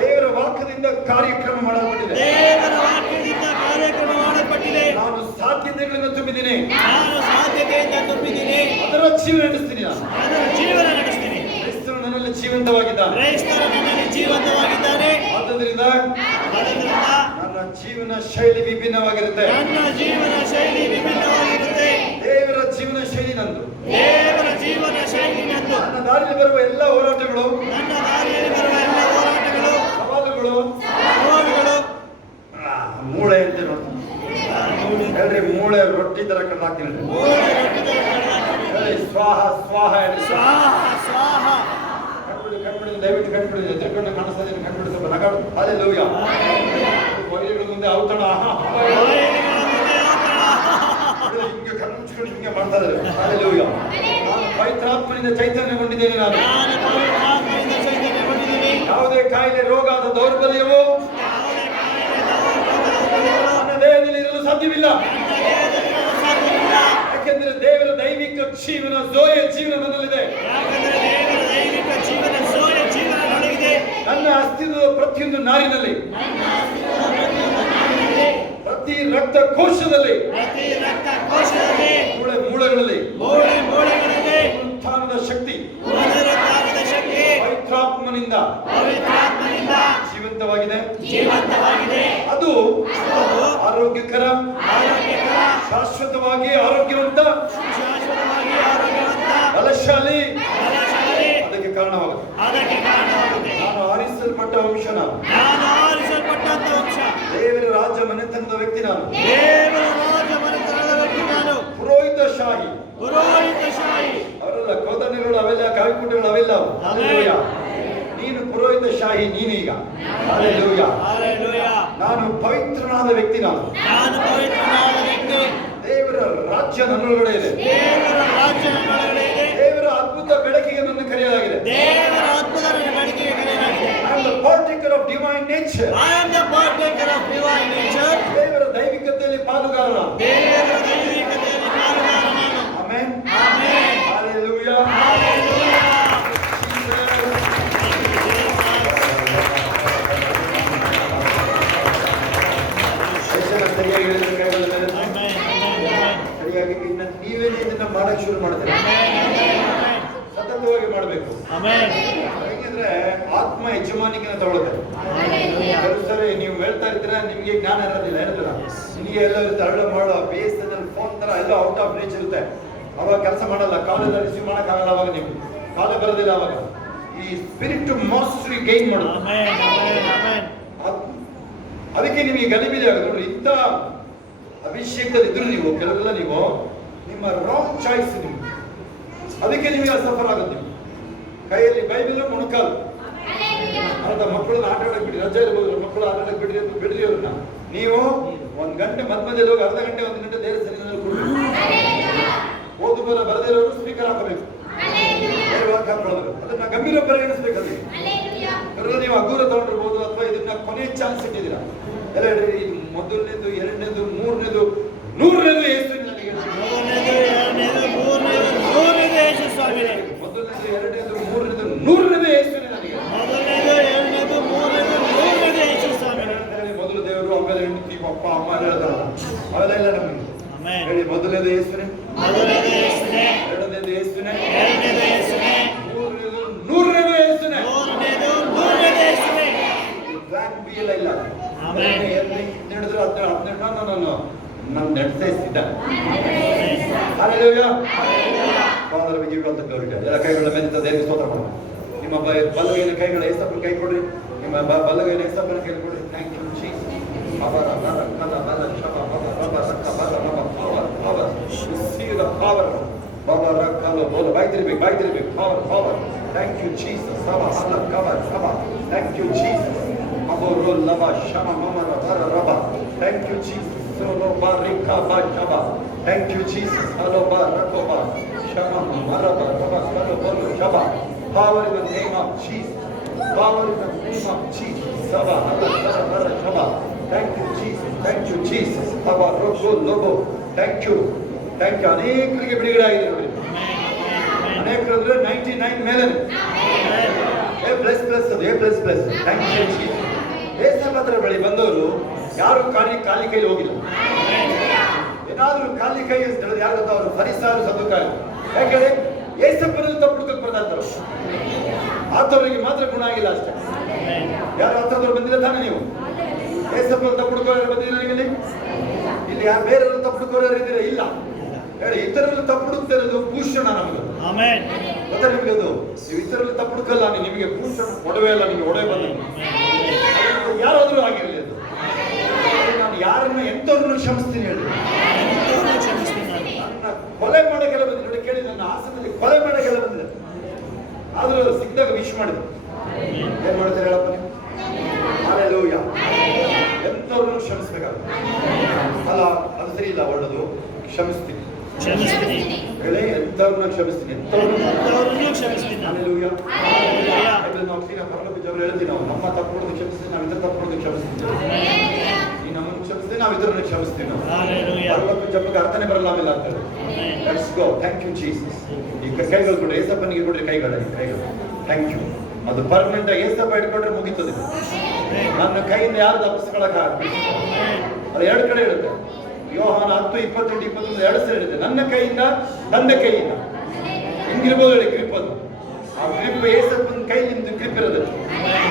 ದೇವರ ವಾಕ್ಯದಿಂದ ಕಾರ್ಯಕ್ರಮ ಮಾಡಲ್ಪಟ್ಟಿದೆ. ನಾನು ಸಾಧ್ಯತೆಗಳನ್ನು ತುಂಬಿದ್ದೀನಿ. ಅದರ ಜೀವನ ನಡೆಸ್ತೀನಿ. ಕ್ರಿಸ್ತನು ನನ್ನಲ್ಲಿ ಜೀವಂತವಾಗಿದ್ದಾನೆ. ಆದ್ದರಿಂದ ನನ್ನ ಜೀವನ ಶೈಲಿ ವಿಭಿನ್ನವಾಗಿರುತ್ತೆ. ದೇವರ ಜೀವನ ಶೈಲಿ ನಂದು. ನನ್ನ ದಾರಿಯಲ್ಲಿ ಬರುವ ಎಲ್ಲ ಹೋರಾಟಗಳು, ಸವಾಲುಗಳು ಮೂಳೆ ಅಂತ ಹೇಳ್ರಿ. ಮೂಳೆ ರೊಟ್ಟಿ ತರ ಕಣ್ಣಾಕ್ತೀನಿ. ಸ್ವಾಹ ಸ್ವಾಹ ಕಣ್ಬಿಡಿ, ದಯವಿಟ್ಟು ಕಣ್ಬಿಡಿ. ಎದುರುಕೊಂಡು ಕಾಣಿಸ್ತಾ ಇದ್ದೀನಿ. ಕಣ್ಬಿಡಿ, ಸ್ವಲ್ಪ ನಗಾಡು. ಹಲ್ಲೆಲೂಯಾ. ವೈರಿಗಳ ಮುಂದೆ ಔತಣ ಹಿಂಗೆ ಕಣ್ಣು ಮುಚ್ಕೊಂಡು ಹಿಂಗೆ ಮಾಡ್ತಾ ಇದ್ದಾರೆ. ಹಲ್ಲೆಲೂಯಾ. ನಾನು ಪವಿತ್ರಾತ್ಮನಿಂದ ಚೈತನ್ಯಗೊಂಡಿದ್ದೇನೆ. ನಾನು ಯಾವುದೇ ಕಾಯಿಲೆ, ರೋಗ ಅಥವಾ ದೌರ್ಬಲ್ಯವು ನನ್ನ ದೇಹದಲ್ಲಿ ಇರಲು ಸಾಧ್ಯವಿಲ್ಲ. ಯಾಕೆಂದ್ರೆ ದೇವರ ದೈವಿಕ ಜೀವನ, ಝೋಯ ಜೀವನ ನನ್ನಲ್ಲಿದೆ. ನನ್ನ ಅಸ್ತಿತ್ವದ ಪ್ರತಿಯೊಂದು ನಾರಿನಲ್ಲಿ ರಕ್ತ ಕೋಶದಲ್ಲಿ, ಪ್ರತಿ ರಕ್ತಕೋಶದಲ್ಲಿ, ಮೂಳೆಗಳಲ್ಲಿ ಮೂಳೆಗಳಲ್ಲಿ ಉತ್ಥಾನದ ಶಕ್ತಿ ಪುನರುತ್ಥಾನದ ಶಕ್ತಿ ಪವಿತ್ರಾತ್ಮನಿಂದ ಜೀವಂತವಾಗಿದೆ. ಅದು ಆರೋಗ್ಯಕರ, ಶಾಶ್ವತವಾಗಿ ಆರೋಗ್ಯವಂತ, ಬಲಶಾಲಿ ಅದಕ್ಕೆ ಕಾರಣವಾಗುತ್ತೆ. ನಾನು ಆರಿಸಲ್ಪಟ್ಟ ವಂಶ, ದೇವರ ರಾಜ ಮನೆತನದ ವ್ಯಕ್ತಿ ನಾನು, ಪುರೋಹಿತಶಾಹಿ. ಅವರೆಲ್ಲ ಕೋದನೆಗಳು ಅವೆಲ್ಲ, ಕಾವಿಕುಟಗಳು ಅವೆಲ್ಲ. ಹಲ್ಲೆಲೂಯಾ. ನೀನು ಪುರೋಹಿತಶಾಹಿ, ನೀನೀಗ. ಹಲ್ಲೆಲೂಯಾ. ನಾನು ಪವಿತ್ರನಾದ ವ್ಯಕ್ತಿ, ನಾನು ದೇವರ ರಾಜ್ಯ ನನ್ನೊಳಗಡೆ ಇದೆ. ದೇವರ ಅದ್ಭುತ ಬೆಳಕಿಗೆ ನನ್ನ ಕರೆಯಲಾಗಿದೆ. I am the partaker of divine nature. ದೇವರ ದೈವಿಕತೆಯಲ್ಲಿ ಪಾಲುಗಾರ. ಆಮೆನ್. ಹಲ್ಲೆಲೂಯಾ. ಸರಿಯಾಗಿ ಹೇಳಿದ್ರೆ ಕೈಗಳ ಮೇಲೆ ಸರಿಯಾಗಿ ನೀವೇನೇ ಇದನ್ನ ಮಾಡಕ್ ಶುರು ಮಾಡಿದ್ರೆ ಸತತವಾಗಿ ಮಾಡಬೇಕು. ಹೇಗೆಂದ್ರೆ ಆತ್ಮ ಯಜಮಾನಿಕೆನ ತಗೊಳುತ್ತೆ. ಕೆಲವು ಸರಿ ನೀವು ಹೇಳ್ತಾ ಇರ್ತೀರ, ನಿಮ್ಗೆ ಜ್ಞಾನ ಇರೋದಿಲ್ಲ, ಹೇಳ್ತೀರ ನಿಮಗೆ ಎಲ್ಲ ಇರುತ್ತೆ, ಅರಳ ಮಾಡೋ ಬೇಸದಲ್ಲಿ ಫೋನ್ ತರ ಎಲ್ಲ ಔಟ್ ಆಫ್ ರೀಚ್ ಇರುತ್ತೆ. ಅವಾಗ ಕೆಲಸ ಮಾಡಲ್ಲ, ಕಾಲೆಲ್ಲ ರಿಸೀವ್ ಮಾಡಕ್ ಆಗಲ್ಲ. ಅವಾಗ ನೀವು ಕಾಲ ಬರೋದಿಲ್ಲ. ಅವಾಗ ಈ ಸ್ಪಿರಿಟ್ ಟು ಮಾಸ್ಟರಿ ಗೈನ್ ಮಾಡೋದು. ಅದಕ್ಕೆ ನಿಮಗೆ ಗಲಿಬಿಲಿ ಆಗುತ್ತೆ ನೋಡ್ರಿ. ಇಂಥ ಅಭಿಷೇಕದಲ್ಲಿ ಇದ್ರು ನೀವು ಕೆಲವೆಲ್ಲ ನೀವು ನಿಮ್ಮ ರಾಂಗ್ ಚಾಯ್ಸ್ ನಿಮ್ಗೆ, ಅದಕ್ಕೆ ನಿಮಗೆ ಸಫರ್ ಆಗುತ್ತೆ. ನೀವು ಕೈಯಲ್ಲಿ ಬೈಬಲ್, ಮೊಣಕಾಲು. ಅರ್ಧ ಮಕ್ಕಳನ್ನ ಆಟ ಆಡಕ್ ಬಿಡಿ, ರಜೆ ಇರ್ಬೋದು, ಮಕ್ಕಳು ಆಟ ಆಡಕ್ ಬಿಡ್ರಿ ಅವ್ರನ್ನ. ನೀವು 1 ಗಂಟೆ ಮಧ್ಯದಲ್ಲಿ ಹೋಗಿ ಅರ್ಧ ಗಂಟೆ 1 ಗಂಟೆ ದೇವರ ಸನ್ನಿಧಿಯಲ್ಲಿ ಕೊಡ್ಬೇಕು. ಓದು ಬರ ಬರದೇ ಇರೋರು ಸ್ಪೀಕರ್ ಹಾಕಬೇಕು, ಹಾಕೊಳ್ಳೋದು. ಅದನ್ನ ಗಂಭೀರ ಪರಿಗಣಿಸ್ಬೇಕು. ಅದಕ್ಕೆ ನೀವು ಅಗೂರ ತಗೊಂಡಿರ್ಬೋದು, ಅಥವಾ ಇದನ್ನ ಕೊನೆ ಚಾನ್ಸ್ ಇಟ್ಟಿದ್ದೀರಾ. ಎಲ್ಲ ಹೇಳ್ರಿ, ಇದು ಮೊದಲನೇದು, ಎರಡನೇದು, ಮೂರನೇದು, 100ನೇದು ಯೇಸು ನನಗೆ. ಮೊದಲನೇದು, ಎರಡನೇದು, ಮೂರನೇದು ಯೇಸು ನನಗೆ. ಮೊದಲು ದೇವರು, ಆಮೇಲೆ ಹೆಂಡತಿ, ಅಪ್ಪ ಅಮ್ಮ ಹೇಳ್ತಾರಲ್ಲ, ಅವೆಲ್ಲ ಇಲ್ಲ ನಮಗೆ. ಹೇಳಿ, ಮೊದಲನೇದು ಯೇಸುನೇ, ಎರಡನೇದು ಯೇಸುನೇ, ಮೂರನೇದು ಯೇಸುನೇ. ಪ್ಲಾನ್ ಬಿ ಎಲ್ಲ ಇಲ್ಲ. ನಡೆದ್ರೆ 12 ನಾನು ನಡೆಸಿದ್ದ. Hallelujah. Father we give all the glory. ಎಲ್ಲ ಕೈಗಳ ಮೇಲೆ ದೇವರಿಗೆ ಸ್ತೋತ್ರ ಮಾಡೋಣ. ನಿಮ್ಮ ಬಲಗೈನ ಕೈಗಳ ಯೇಸಪ್ಪನ ಕೈ ಕೊಡ್ರಿ. ನಿಮ್ಮ ಬಲಗೈನ ಯೇಸಪ್ಪನ ಕೈ ಕೊಡ್ರಿ. Thank you Jesus. ಪವರ್ ಬಾಯ್ತಿರ್ಬೇಕು. Power. Thank you Jesus. Thank you Jesus. ಅಬೋರೋ ಲವ ಶಮ ಮಮರ ಬರ ರಬ. Thank you Jesus. ಸೋಲೋ ಬಾರಿಕಾ ಬಾಜಬ. Thank you Jesus. ಹಲೋ ಬಾರಕೋಬ ಶಮ ಮರಬ ರಬ ಕಲೋ ಬೋಲೋ ಶಬ. Power in the name of Jesus. Power in the name of Jesus. Saba halla bರ ಶಬ. Thank you Jesus. Thank you Jesus. ಅಬ ರೋಗೋ ಲೋಬೋ. Thank you. ಅನೇಕರಿಗೆ ಬಿಡುಗಡೆ ಆಗಿದೆ ನೋಡಿ. ಅನೇಕರು ಅಂದ್ರೆ 99 ಮೇಲೆ. A plus plus ಅದು A plus plus. Thank you Jesus. ಯೇಸಪ್ಪನ ಬಳಿ ಬಂದವರು ಯಾರು ಖಾಲಿ ಕೈಲಿ ಹೋಗಿಲ್ಲ. ಏನಾದರೂ ಖಾಲಿ ಕೈ ಹೇಳಿದ್ರೆ ಯಾರು ಗೊತ್ತಾ? ಅವರು ಫರಿಸಾಯರು, ಸದ್ದುಕಾಯರು. ಯಾಕಂದ್ರೆ ಯೇಸಪ್ಪನಲ್ಲಿ ತಪ್ಪು ಹುಡುಕಕ್ಕೆ ಬರ್ತಾರೆ. ಆತವರಿಗೆ ಮಾತ್ರ ಗುಣ ಆಗಿಲ್ಲ ಅಷ್ಟೇ. ಯಾರು ಆತವರು ಬಂದಿಲ್ಲ ತಾನೇ? ನೀವು ಯೇಸಪ್ಪನ ತಪ್ಪು ಹುಡುಕೋರು ಬಂದಿಲ್ಲ ಇಲ್ಲಿ? ಯಾರು ಬೇರೆಯವರು ತಪ್ಪು ಹುಡುಕೋರು ಇದ್ದೀರಾ? ಇಲ್ಲ. ಹೇಳಿ, ಇತರರಲ್ಲಿ ತಪ್ಪು ಹುಡುಕ್ತಾ ಇರೋದು ಭೂಷಣ ನಮಗೆ. ಗೊತ್ತಾ ನಿಮ್ಗೆ? ಅದು ನೀವು ಇತರರಲ್ಲಿ ತಪ್ಪು ಹುಡುಕಲ್ಲ, ನಿಮಗೆ ಭೂಷಣ ಒಡವೆ ಅಲ್ಲ, ನಿಮಗೆ ಒಡವೆ ಬಂದ ಯಾರಾದ್ರೂ ಆಗಿರಲಿ. ಅದು ನಾನು ಯಾರನ್ನ ಎಂತವ್ರನ್ನ ಕ್ಷಮಿಸ್ತೀನಿ ಹೇಳಿ. ನನ್ನ ಕೊಲೆ ಮಾಡೋಕೆಲ್ಲ ಬಂದಿದೆ ನೋಡಿ. ಕೇಳಿ, ನನ್ನ ಹಾಸನದಲ್ಲಿ ಕೊಲೆ ಮಾಡೋಕೆಲ್ಲ ಬಂದಿದೆ. ಆದ್ರೂ ಸಿಕ್ಕಿದಾಗ ವಿಶ್ ಮಾಡಿದ್ರು. ಏನ್ ಮಾಡ್ತಾರೆ ಹೇಳಪ್ಪ ನೀವು? ಹಲ್ಲೆಲೂಯಾ. ಎಂತವ್ರನ್ನು ಕ್ಷಮಿಸ್ಬೇಕಾಗುತ್ತೆ. ಅಲ್ಲ, ಅದು ಸರಿ ಇಲ್ಲ, ಒಳ್ಳೆದು. ಕ್ಷಮಿಸ್ತೀನಿ ಹೇಳಿ, ಎಂತವ್ರನ್ನ ಕ್ಷಮಿಸ್ತೀನಿ, ಹಲ್ಲೆಲೂಯಾ. ನಾವು ಪರಲೋಕ ಜನರು ಹೇಳ್ತೀವಿ, ನಾವು ನಮ್ಮ ತಪ್ಪುಗಳನ್ನು ಕ್ಷಮಿಸ್ತೀವಿ, ನಾವು ಇತರ ತಪ್ಪುಗಳನ್ನು ಕ್ಷಮಿಸ್ತೀವಿ. ಈ ನಮ್ಮನ್ನು ಕ್ಷಮಿಸ್ತೀವಿ, ನಾವು ಇದರನ್ನು ಕ್ಷಮಿಸ್ತೀವಿ. ನಾವು ಪರಲೋಕ ಜಪಕ್ಕೆ ಅರ್ಥನೇ ಬರಲ್ಲ ಆಮೇಲೆ ಅಂತ ಹೇಳಿ. Let's go. Thank you Jesus. ಈಗ ಕೈಗಳು ಕೊಡ್ರಿ, ಏಸಪ್ಪನಿಗೆ ಕೊಡ್ರಿ ಕೈಗಳು. Thank you. ಅದು ಪರ್ಮನೆಂಟ್ ಆಗಿ ಏಸಪ್ಪ ಇಟ್ಕೊಂಡ್ರೆ ಮುಗಿತದೆ. ನನ್ನ ಕೈಯಿಂದ ಯಾರು ತಪ್ಪಿಸ್ಕೊಳಕ್ಕಾಗಲ್ಲ. ಅದು ಎರಡು ಕಡೆ ಇರುತ್ತೆ. ಯೋಹಾನ 10:28-21 ಎರಡು ಸರಿ ಇರುತ್ತೆ. ನನ್ನ ಕೈಯಿಂದ ತಂದೆ ಕೈಯಿಂದ ಹಿಂಗಿರ್ಬೋದು ಹೇಳಿ ಗ್ರಿಪ್ ಅದು. ಆ ಗ್ರಿಪ್ ಏಸಪ್ಪನ ಕೈ ನಿಮ್ದು ಗ್ರಿಪ್ ಇರೋದು.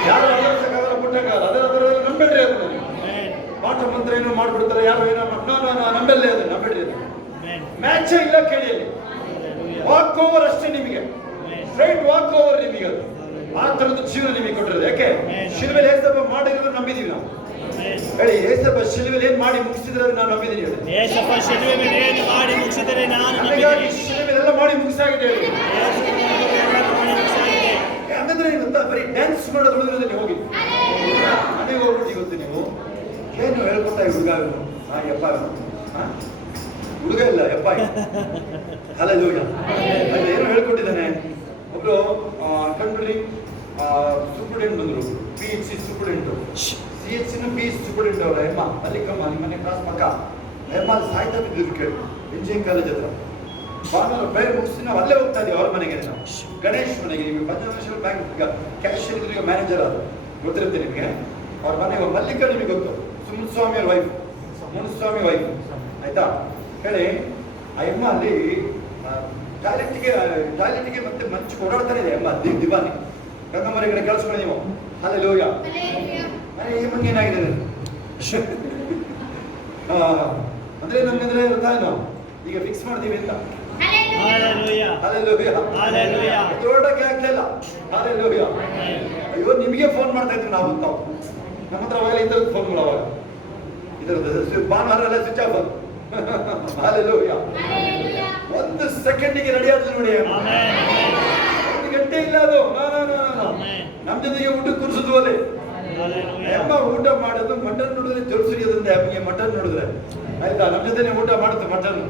ಯಾರು ಅಲರ್ಸಕ್ಕಾಗಲ್ಲ, ಮುಟ್ಟಕ್ಕಾಗಲ್ಲ. ಅದರಲ್ಲಿ ನಂಬೇಡ್ರಿ ಅದು. ಪಾಠ ಮಂತ್ರ ಏನೋ ಮಾಡ್ಬಿಡ್ತಾರೆ, ಯಾರು ಏನೋ ನಂಬಲ್ಲೇ ಅದು, ನಂಬೇಡ್ರಿ ಅದು. ಮ್ಯಾಚೇ ಇಲ್ಲ ಕೇಳಿ ಅಲ್ಲಿ. ವಾಕ್ ಓವರ್ ಅಷ್ಟೇ ನಿಮಗೆ, ಸ್ಟ್ರೈಟ್ ವಾಕ್ ಓವರ್ ನಿಮಗೆ. ಅದು ಆ ತರದ ಜೀವನ ನಿಮಗೆ ಕೊಟ್ಟಿರೋದು. ಯಾಕೆ? ಶಿಲುಬೆಯಲ್ಲಿ ಏಸಪ್ಪ ಮಾಡಿರೋದು ನಂಬಿದೀವಿ ನಾವು. ಹೇಳಿ, ಏಸಪ್ಪ ಶಿಲುಬೆಯಲ್ಲಿ ಏನ್ ಮಾಡಿ ಮುಗಿಸಿದ್ರೆ ನಾವು ನಂಬಿದೀನಿ ಹೇಳಿ. ಏಸಪ್ಪ ಶಿಲುಬೆಯಲ್ಲಿ ಏನು ಮಾಡಿ ಮುಗಿಸಿದರೆ ನಾನು ನನಗಾಗಿ ಶಿಲುಬೆಯಲ್ಲೆಲ್ಲ ಮಾಡಿ ಮುಗಿಸಾಗಿದೆ ಹೇಳಿ. ಹಂಗಂದ್ರೆ ಏನು ಗೊತ್ತಾ, ಬರೀ ಡ್ಯಾನ್ಸ್ ಮಾಡೋದು ಉಳಿದ್ರೆ ನೀವು ಹೋಗಿ ಮನೆಗೆ ಹೋಗ್ಬಿಟ್ಟು ಇವತ್ತು ನೀವು ಏನು ಹೇಳ್ಕೊತಾ ಹುಡುಗ ಇವನು, ಯಪ್ಪ ಹುಡುಗ ಇಲ್ಲ ಯಪ್ಪ ಹಲ್ಲೆಲೂಯಾ. ಅಲ್ಲಿ ಏನು ಹೇಳ್ಕೊಟ್ಟಿದ್ದಾನೆ. ಒಬ್ರು ಕಂಡ್ಬಿಡ್ರಿ ಸೂಪರ್ಡೆಂಟ್ ಬಂದ್ರು, PHC superintendent, CHC PHC superintendent ಅವರ ಎಮ್ಮ ಮಲ್ಲಿಕಮ್ಮ, ನಿಮ್ಮ ಮನೆ ಕ್ರಾಸ್ ಪಕ್ಕ ಎಮ್ಮ ಅಲ್ಲಿ ಸಾಯ್ತಾ ಬಿದ್ದಿದ್ರು ಕೇಳಿ, ಇಂಜಿನಿಯರಿಂಗ್ ಕಾಲೇಜ್ ಹತ್ರ. ಭಾನುವಾರ ಪ್ರೇಯರ್ ಮುಗಿಸಿ ನಾವು ಅಲ್ಲೇ ಹೋಗ್ತಾ ಇದ್ದೀವಿ ಅವ್ರ ಮನೆಗೆ. ನಾವು ಗಣೇಶ್ ಮನೆಗೆ, ನಿಮಗೆ ಪಂಜಾಬ್ ನ್ಯಾಷನಲ್ ಬ್ಯಾಂಕ್ ಕ್ಯಾಶಿಯರ್ ಇದ್ರು, ಈಗ ಮ್ಯಾನೇಜರ್ ಅದು ಗೊತ್ತಿರುತ್ತೆ ನಿಮಗೆ. ಅವ್ರ ಮನೆಗೆ ಮಲ್ಲಿಕ ನಿಮಗೆ ಗೊತ್ತು, ಮುನಿಸ್ವಾಮಿ ಅವ್ರ ವೈಫ್, ಮುನಿಸ್ವಾಮಿ ವೈಫ್ ಆಯ್ತಾ. ಹೇಳಿ, ಆ ಎಮ್ಮ ಅಲ್ಲಿ ಟಾಯ್ಲೆಟ್ಗೆ ಮತ್ತೆ ಮಂಚು ಓಡಾಡ್ತಾನೆ ಇದೆ ಎಮ್ಮ ದಿವಾನಿ. ಗಂಗಮ್ಮನ ಕಡೆ ಕಳಿಸ್ಕೊಳ್ಳಿ ನೀವು. ಹಲ್ಲೆಲೂಯಾ. ಈ ಮಂಗೆ ಏನಾಗಿದೆ ಅಂದ್ರೆ ನಮ್ಗಂದ್ರೆ ಅರ್ಥ ಏನು, ಈಗ ಫಿಕ್ಸ್ ಮಾಡ್ತೀವಿ ಅಂತ. ಓಡಕ್ಕೆ ಆಗ್ಲಿಲ್ಲ. ಹಲ್ಲೆಲೂಯಾ. ಅಯ್ಯೋ, ನಿಮಗೆ ಫೋನ್ ಮಾಡ್ತಾ ಇದ್ರು ನಾವು ಅಂತ. ನಮ್ಮ ಹತ್ರ ಅವಾಗ ಇದ್ರದ್ದು ಫೋನ್ಗಳು, ಅವಾಗ ಇದರದ್ದು ಭಾನುವಾರ ಎಲ್ಲ ಸ್ವಿಚ್ ಆಫ್. ಹಲ್ಲೆಲೂಯಾ. ಒಂದು ಸೆಕೆಂಡಿಗೆ ರೆಡಿ ಆದ್ರು ನೋಡಿ. 1 ಗಂಟೆ ಇಲ್ಲ ಅದು. ನಮ್ಮ ಜೊತೆಗೆ ಊಟ ಕೂರಿಸಿದ್ವು ಅಲ್ಲಿ. ಅಮ್ಮ ಊಟ ಮಾಡೋದು ಮಟನ್ ನೋಡಿದ್ರೆ ಜೋಡಿಸಿದಂತೆ ಅಮ್ಮಗೆ ಮಟನ್ ನೋಡಿದ್ರೆ ಆಯ್ತಾ. ನಮ್ಮ ಜೊತೆ ಊಟ ಮಾಡುತ್ತೆ ಮಟನ್.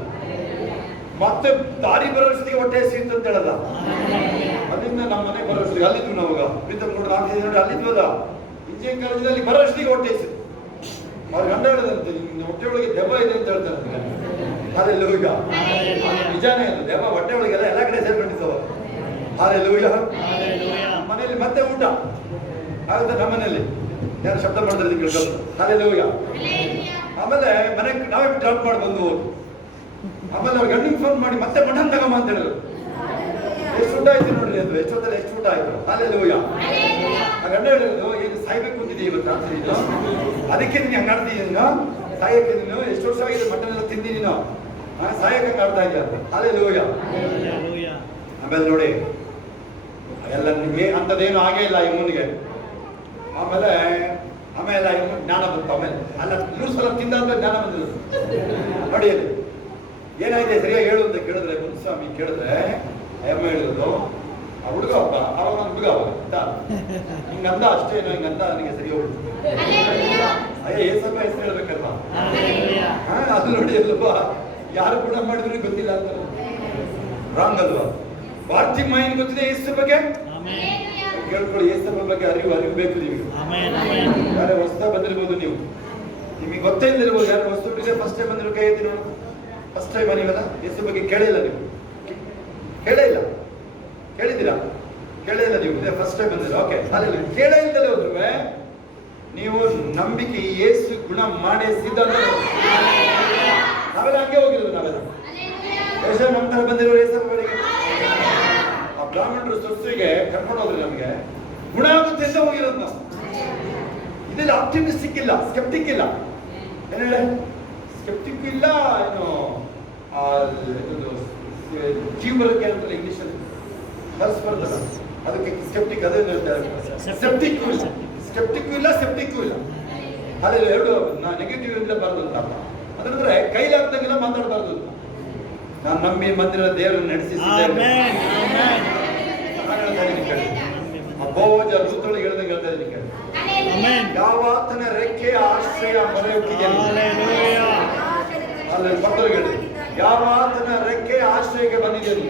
ಮತ್ತೆ ದಾರಿ ಬರೋಷ್ಟಿಗೆ ಹೊಟ್ಟೆ ಸಿಕ್ತು ಅಂತ ಹೇಳದ. ಅಲ್ಲಿಂದ ನಮ್ಮ ಮನೆಗೆ ಬರೋಷ್ಟಿಗೆ ಅಲ್ಲಿದ್ವು ನಾವಾಗ ಪ್ರೀತಮ್ ನೋಡ್ರಿ ಅಲ್ಲಿದ್ವಲ್ಲ ಇಂಜಿನಿಯರಿಂಗ್ ಕಾಲೇಜಲ್ಲಿ ಬರೋಷ್ಟಿಗೆ ಹೊಟ್ಟೆ ಸಿಕ್ತು. ಅವ್ರು ಗಂಡ ಹೇಳಿದಂತೆ ಹೊಟ್ಟೆ ಒಳಗೆ ದೆವ್ವ ಇದೆ ಅಂತ ಹೇಳ್ತಾರೆ. ಹಲ್ಲೆಲೂಯಾ. ನಿಜಾನೇ ಅದು, ದೆವ್ವ ಹೊಟ್ಟೆ ಒಳಗೆಲ್ಲ ಎಲ್ಲ ಕಡೆ ಸೇರ್ಕೊಂಡಿದ್ದವ. ಹಲ್ಲೆಲೂಯಾ. ಮನೆಯಲ್ಲಿ ಮತ್ತೆ ಊಟ ಆಗುತ್ತೆ. ನಮ್ಮ ಮನೆಯಲ್ಲಿ ಯಾರು ಶಬ್ದ ಮಾಡಿದ್ರೆ ಕೇಳ್ಕೊಂಡು ಹಲ್ಲೆಲೂಯಾ. ಆಮೇಲೆ ಮನೆಗೆ ನಾವೇ ಡ್ರಾಪ್ ಮಾಡಿ ಬಂದು ಹೋಗಿ, ಆಮೇಲೆ ಅವ್ರು ಗಂಡಿಗೆ ಫೋನ್ ಮಾಡಿ ಮತ್ತೆ ಮಟನ್ ತಗೊಂಬ ಅಂತ ಹೇಳಿದ್ರು. ಎಷ್ಟು ಊಟ ಆಯ್ತು ನೋಡ್ರಿ ಅದು, ಎಷ್ಟೊತ್ತಲ್ಲಿ ಎಷ್ಟು ಊಟ ಆಯ್ತು. ಹಲ್ಲೆಲೂಯಾ. ಆ ಗಂಡ ಹೇಳಿದ್ರು, ಈಗ ಸಾಯ್ಬೇಕು ಅಂತಿದೆ ಇವತ್ತು ರಾತ್ರಿ ಇದು, ಅದಕ್ಕೆ ನೀನು ಹಂಗೆ ಆಡ್ತಿದ್ದೀನೋ, ಸಾಯಕ್ಕೆ ನೀನು ಎಷ್ಟು ವರ್ಷ ಆಗಿದೆ ಮಟನ್ ಎಲ್ಲ ತಿಂದಿ ನೀನು, ಸಾಯಕ್ಕೆ ಆಡ್ತಾ ಇದ್ದ. ಹಲ್ಲೆಲೂಯಾ. ಆಮೇಲೆ ನೋಡಿ ಎಲ್ಲ ನಿಮಗೆ ಅಂಥದ್ದೇನು ಆಗೇ ಇಲ್ಲ ಇಮ್ಮನಿಗೆ. ಆಮೇಲೆ ಇಮ್ಮ ಜ್ಞಾನ ಬಂತು. ಆಮೇಲೆ ಅಲ್ಲ 3 ಸಲ ತಿಂದಾದ್ಮೇಲೆ ಜ್ಞಾನ ಬಂದಿಲ್ಲ ನೋಡಿ. ಅಲ್ಲಿ ಏನಾಗಿದೆ ಸರಿಯಾಗಿ ಹೇಳು ಅಂತ ಕೇಳಿದ್ರೆ, ಮುನ್ಸ್ವಾಮಿ ಕೇಳಿದ್ರೆ ಅಮ್ಮ ಹೇಳಿದ್ರು, ಆ ಹುಡುಗ ಒಬ್ಬ ಅವಾಗ ಒಂದು ಹುಡುಗ ಅವಾಗ ಹಿಂಗಂದ ಅಷ್ಟೇನೋ, ಹಿಂಗಂದ ನನಗೆ ಸರಿ ಹೋಗ್ಬಿಡ್ತು. ಅಯ್ಯ ಏಸಪ್ಪ ಹೆಸರು ಹೇಳ್ಬೇಕಲ್ವಾ. ಅದು ನೋಡಿ ಅಲ್ವಾ, ಯಾರು ಕೂಡ ಮಾಡಿದ್ರು ಗೊತ್ತಿಲ್ಲ ಅಂತ ರಾಂಗ್ ಅಲ್ವಾ. ವಾರ್ತಿಮಾಯಿನ್ ಗೊತ್ತಿದೆ ಏಸು ಬಗ್ಗೆ ಕೇಳ್ಕೊಳ್ಳಿ. ಏಸಪ್ಪ ಬಗ್ಗೆ ಅರಿವು ಬೇಕು ನಿಮಗೆ. ಯಾರೇ ಹೊಸ ಬಂದಿರ್ಬೋದು, ನೀವು ನಿಮಗೆ ಗೊತ್ತೇ ಇಲ್ದಿರ್ಬೋದು. ಯಾರು ಹೊಸ ಫಸ್ಟ್ ಟೈಮ್ ಬಂದಿರೋ ಕೈ ಎತ್ತಿ ನೋಡು. ಫಸ್ಟ್ ಟೈಮ್ ನೀವೆಲ್ಲ ಏಸು ಬಗ್ಗೆ ಕೇಳಿಲ್ಲ, ನೀವು ಕೇಳೇ ಇಲ್ಲ. ಕೇಳಿದ್ದೀರಾ? ಕೇಳೇ ಇಲ್ಲ ನೀವು, ಫಸ್ಟ್ ಟೈಮ್ ಬಂದಿರ. ಓಕೆ, ಅಲ್ಲಿ ಕೇಳೇ ಇಲ್ದಲೇ ಹೋದ್ರು ನೀವು ನಂಬಿಕೆ ಏಸು ಗುಣ ಮಾಡೇ ಸಿದ್ಧಾಂತ. ನಾವೆಲ್ಲ ಹಂಗೆ ಹೋಗಿರೋದು. ನಾವೆಲ್ಲ ನಮ್ಮ ತರ ಬಂದಿರೋ ಏಸಪ್ಪ ಬಳಿಗೆ ಆ ಬ್ರಾಹ್ಮಣರು ಸೊಸೆಗೆ ಕರ್ಕೊಂಡು ಹೋದ್ರೆ ನಮಗೆ ಗುಣ ಆಗುತ್ತೆ ಅಂತ ಹೋಗಿರೋದು ನಾವು. ಇದೆಲ್ಲ ಆಪ್ಟಿಮಿಸ್ಟಿಕ್ ಇಲ್ಲ, ಸ್ಕೆಪ್ಟಿಕ್ ಇಲ್ಲ. ಏನ್ ಹೇಳ, ಸ್ಕೆಪ್ಟಿಕ್ ಇಲ್ಲ. ಏನು ಜೀವ ಬರೋಕ್ಕೆ ಅಂತಲ್ಲ ಇಂಗ್ಲೀಷಲ್ಲಿ ಹರ್ಸ್ ಬರ್ತಲ್ಲ, ಅದಕ್ಕೆ ಸ್ಕೆಪ್ಟಿಕ್. ಅದೇ ಸೆಪ್ಟಿಕ್ಕು ಇಲ್ಲ, ಸ್ಕೆಪ್ಟಿಕ್ಕು ಇಲ್ಲ, ಸೆಪ್ಟಿಕ್ಕು ಇಲ್ಲ. ಅದೇ ಎರಡು ನೆಗೆಟಿವ್ ಇಂದ ಬರೋದು ಅಂತ. ಅದಂದ್ರೆ ಕೈಲಾಗ್ದಂಗೆಲ್ಲ ಮಾತಾಡಬಾರ್ದು. ನಾನು ನಂಬಿ ಮಂದಿರ ದೇವರನ್ನು ನಡೆಸಿ ಬೋಜ ರೂತೊಳಗೆ ಹೇಳ್ದಂಗೆ ಹೇಳ್ತಾ ಇದ್ದೀನಿ ಕೇಳಿ. ಯಾವಾತನ ರೆಕ್ಕೆ ಆಶ್ರಯ ಮೊರೆ ಹುಟ್ಟಿದ್ದೇನೆ. ಅಲ್ಲಿ ಪತ್ರಗಳು ಹೇಳಿ, ಯಾವಾತನ ರೆಕ್ಕೆ ಆಶ್ರಯಕ್ಕೆ ಬಂದಿದ್ದೇನೆ.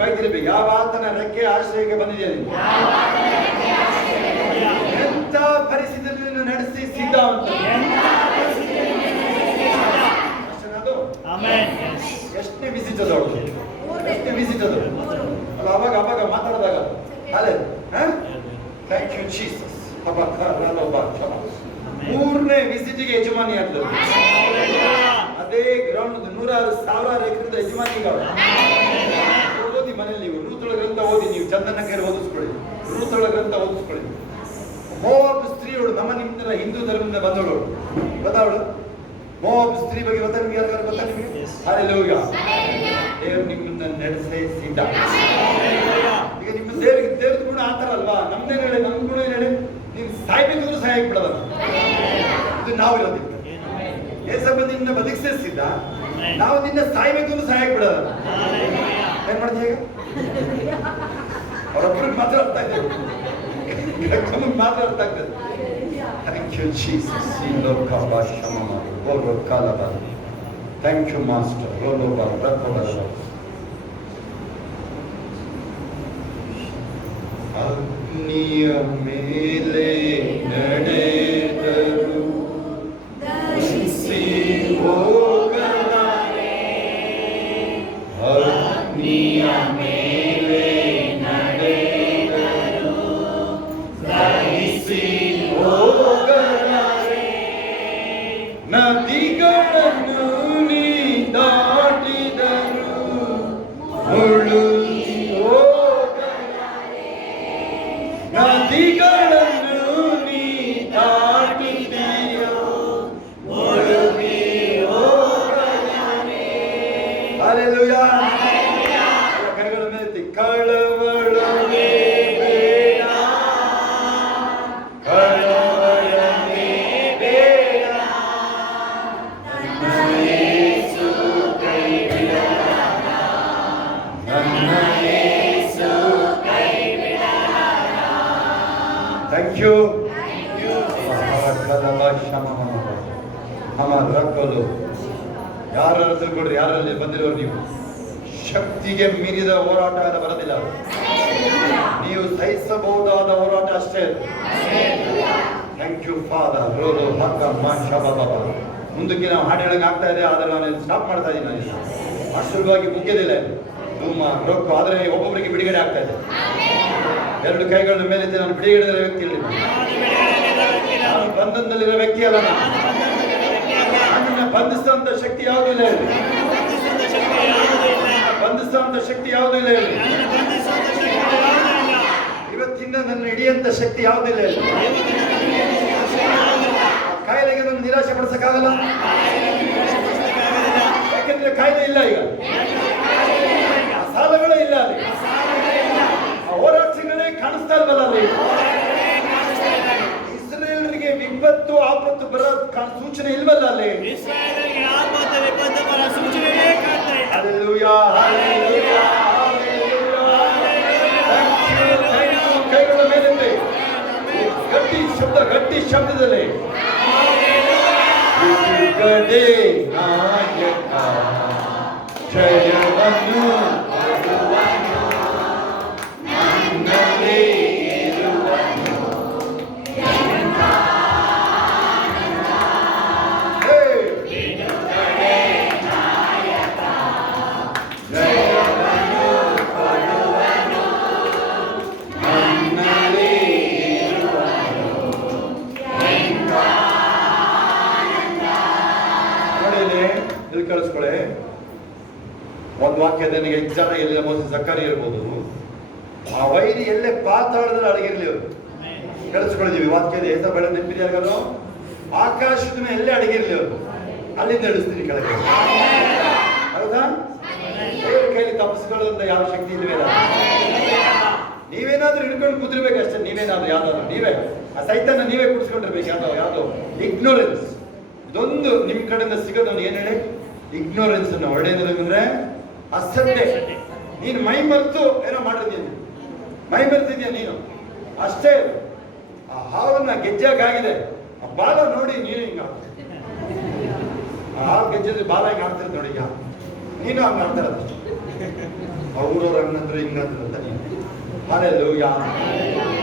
ಬೈತಿರ್ಬೇಕು, ಯಾವಾತನ ರೆಕ್ಕೆ ಆಶ್ರಯಕ್ಕೆ ಬಂದಿದ್ದೇನೆ. ಎಂತ ಪರಿಸ್ಥಿತಿಯನ್ನು ನಡೆಸಿ ಸಿದ್ಧ ಅಂತ. ಎಷ್ಟನೇ ವಿಸಿಟ್ ಅದು ಅವಳು, ಎಷ್ಟನೇ ವಿಸಿಟ್ ಅದು ಅಲ್ಲ. ಅವಾಗ ಮಾತಾಡಿದಾಗ ಅಲ್ಲೇ ಥ್ಯಾಂಕ್ ಯು ಜೀಸಸ್. 3 ಮೆಸೇಜಿಗೆ ಯಜಮಾನಿ ಆಗ್ತದೆ. ಅದೇ ಗ್ರೌಂಡ್ 100,000 ಎಕರೆ ಯಜಮಾನಿ ಈಗ ಅವ್ರು. ಓದಿ ಮನೇಲಿ ನೀವು ರೂತೊಳ ಗ್ರಂಥ ಓದಿ, ನೀವು ಚಂದನ ಕೈಲಿ ಓದಿಸ್ಕೊಳ್ಳಿ, ರೂತೊಳ ಗ್ರಂಥ ಓದಿಸ್ಕೊಳ್ಳಿ. ಮೋವಾಬ್ ಸ್ತ್ರೀಯಳು ನಮ್ಮ ನಿಮ್ಮಿಂದ ಹಿಂದೂ ಧರ್ಮದಿಂದ ಬಂದವಳು, ಗೊತ್ತಾವಳು. ಮೋವಾಬ್ ಸ್ತ್ರೀ ಬಗ್ಗೆ ಗೊತ್ತಾ ನಿಮ್ಗೆ? ಯಾರಿಗಾರು ಗೊತ್ತಾ ನಿಮಗೆ? ಹಲ್ಲೆಲೂಯಾ. ದೇವರು ನಿಮ್ಮನ್ನ ನಡೆಸಿದ್ದ. ಈಗ ನಿಮ್ಮ ದೇವ್ರದ ಗುಣ ಆ ಥರ ಅಲ್ವಾ? ನಮ್ದೇನು ಹೇಳಿ, ನಮ್ಮ ಗುಣ ಏನು ಹೇಳಿ? ನೀನು ಸಾಯ್ಬೇಕಂದ್ರೂ ಸಾಯಕ್ಕೆ ಬಿಡೋದಲ್ಲ. ಇದು ನಾವು ಇರೋದಿಲ್ಲ. ಏಸಪ್ಪ ನಿನ್ನ ಬದುಕಿಸಿದ್ದ, ನಾವು ನಿನ್ನ ಸಾಯ್ಬೇಕು ಅಂದ್ರೆ ಸಾಯಕ್ಕೆ ಬಿಡೋದಲ್ಲ. ಏನ್ ಮಾಡ್ತೀಯ? ಅವರೊಬ್ಬರಿಗೆ ಮಾತ್ರ ಅರ್ಥ ಆಗ್ತದೆ, ಮಾತ್ರ ಅರ್ಥ ಆಗ್ತದೆ. Thank you Jesus. Thank you master. ಅಗ್ನಿಯ ಮೇಲೆ ನಡೆದರು ಹೋಗಲಾರೆ, ಅಗ್ನಿಯ ಮೇಲೆ ನಡೆದರು ದಹಿಸಿ ಹೋಗಲಾರೆ, ನದಿಗಳನ್ನು ನೀ ದಾಟಿದರು ಮುಳುಗಿ ಹೋಗಲಾರೆ, ನದಿಗಳನ್ನು ನೀ ದಾಟಿದೆಯೋ ಮುಳುಗಿ ಹೋಗಲಾರೆ. ಹಲ್ಲೆಲೂಯಾ. ಕೈಗಳ ಮೇಲೆ ಕಳವಳವೇ ಬೇಡ, ಕಳವಳವೇ ಬೇಡ, ನನ್ನ ಯೇಸು ಕೈ ಬಿಡಲಾರ, ನನ್ನ ಯೇಸು ಕೈ ಬಿಡಲಾರ. Thank you. ಯಾರು ತಿಳ್ಕೊಡ್ರಿ, ಯಾರಲ್ಲಿ ಬಂದಿರೋರು ನೀವು. ಶಕ್ತಿಗೆ ಮೀರಿದ ಹೋರಾಟ ಬರೋದಿಲ್ಲ, ನೀವು ಸಹಿಸಬಹುದಾದ ಹೋರಾಟ ಅಷ್ಟೇ. Thank you father. ರೋಲು ಹಕ್ಕ ಶಾಬಾಬ. ಮುಂದಕ್ಕೆ ನಾವು ಹಾಡು ಹೇಳಂಗೆ ಆಗ್ತಾ ಇದೆ, ಆದರೆ ನಾನು ಸ್ಟಾಪ್ ಮಾಡ್ತಾ ಇದ್ದೀನಿ. ನಾನು ಅಷ್ಟವಾಗಿ ಮುಗಿಯೋದಿಲ್ಲ ಧೂಮ ರೊಕ್ಕ, ಆದರೆ ಒಬ್ಬೊಬ್ಬರಿಗೆ ಬಿಡುಗಡೆ ಆಗ್ತಾ ಇದೆ. ಎರಡು ಕೈಗಳ ಮೇಲೆ ನಾನು ಬಿಡುಗಡೆ ವ್ಯಕ್ತಿ ಇಲ್ಲ, ನಾನು ಬಂಧನದಲ್ಲಿರೋ ವ್ಯಕ್ತಿ ಅಲ್ಲ. ನನ್ನನ್ನು ಬಂಧಿಸುವಂತ ಶಕ್ತಿ ಯಾವುದೂ ಇಲ್ಲ, ಬಂಧಿಸುವಂತ ಶಕ್ತಿ ಯಾವುದೂ ಇಲ್ಲ. ಇವತ್ತಿಂದ ನನ್ನ ಹಿಡಿಯಂತ ಶಕ್ತಿ ಯಾವುದಿಲ್ಲ. ಕಾಯಿಲೆಗೆ ನನ್ನ ನಿರಾಶೆ ಪಡಿಸಕ್ಕಾಗಲ್ಲ, ಯಾಕೆಂದ್ರೆ ಕಾಯಿಲೆ ಇಲ್ಲ. ಈಗ ಸಾಲಗಳೇ ಇಲ್ಲ, ಅಲ್ಲಿ ಹೋರಾಟಗಳೇ ಕಾಣಿಸ್ತಾ ಇಲ್ವಲ್ಲ. ಅಲ್ಲಿ ಇಸ್ರೇಲರಿಗೆ ವಿಪತ್ತು ಆಪತ್ತು ಬರೋ ಸೂಚನೆ ಇಲ್ವಲ್ಲ. ಅಲ್ಲಿ ಹಲ್ಲೆಲೂಯಾ, ಹಲ್ಲೆಲೂಯಾ, ಕೈಗಳ ಮೇಲೆ ಗಟ್ಟಿ ಶಬ್ದದಲ್ಲಿ ಬಿಡುಗಡೆ ನಾಯಕ ಜಯವನ್ನು ಕೊಡುವನು, ನನ್ನಲ್ಲಿ ಇರುವನು. ಬಿಡುಗಡೆ ನಾಯಕ ಜಯವನ್ನು ಕೊಡುವನು, ನನ್ನಲ್ಲಿ ಇರುವನು. ನೋಡಿ ಇಲ್ಲಿ ಕಳಿಸ್ಕೊಳ್ಳಿ ಒಂದು ವಾಕ್ಯ. ನನಗೆ ಎಕ್ಸಾಮ್ ಎಲ್ಲಿ ಮೋಸ ಸಕ್ಕರೆ ಇರ್ಬೋದು, ಆ ವೈರಿ ಎಲ್ಲೇ ಪಾತಾಳದಲ್ಲಿ ಅಡಗಿರ್ಲಿ ಅವರು. ಕಳಿಸ್ಕೊಂಡಿದ್ದೀವಿ ವಾಕ್ಯದ ಹೆಸರು ಬೆಳೆ ನೆನಪಿದೆಯಾಗಲು. ಆಕಾಶದ ಮೇಲೆ ಎಲ್ಲೇ ಅಡಗಿರ್ಲಿ ಅವರು, ಅಲ್ಲಿಂದ ಇಳಿಸ್ತೀನಿ ಕೆಳಗೆ. ಹೌದಾ? ದೇವ್ರ ಕೈಲಿ ತಪ್ಪಿಸ್ಕೊಳ್ಳೋದ್ರಿಂದ ಯಾವ ಶಕ್ತಿ ಇಲ್ವೇನ. ನೀವೇನಾದ್ರೂ ಹಿಡ್ಕೊಂಡು ಕೂತಿರ್ಬೇಕಷ್ಟೇ. ನೀವೇನಾದ್ರೂ ಯಾವ್ದಾದ್ರು ನೀವೇ ಆ ಸೈತನ್ನ ನೀವೇ ಕುಡಿಸ್ಕೊಂಡಿರ್ಬೇಕು. ಯಾವ್ದೋ ಇಗ್ನೋರೆನ್ಸ್ ಇದೊಂದು ನಿಮ್ ಕಡೆಯಿಂದ ಸಿಗೋದನ್ನು ಏನ್ ಹೇಳಿ, ಇಗ್ನೋರೆನ್ಸ್ ಅನ್ನು. ಒಳ್ಳೆಯದಂದ್ರೆ ಅಸಡ್ಡೆ. ನೀನು ಮೈ ಮರೆತು ಏನೋ ಮಾಡಿದ್ದೀನಿ, ಮೈ ಮರೆತಿದ್ಯಾ ನೀನು ಅಷ್ಟೇ. ಆ ಹಾವನ್ನ ಗೆಜ್ಜಾಗಿದೆ, ಆ ಬಾಲ ನೋಡಿ ನೀನು ಹಿಂಗ ಆ ಹಾವು ಗೆಜ್ಜೆ ಬಾಲ ಹಿಂಗ ಆಡ್ತಿರೋದು ನೋಡಿ. ಈಗ ನೀನು ಹಂಗ ಆಡ್ತಾರದು, ಅವ್ರವ್ರ ಹಂಗಂದ್ರೆ ಹಿಂಗಂದ್ರೆ ನೀನು. ಹಲ್ಲೆಲೂಯಾ.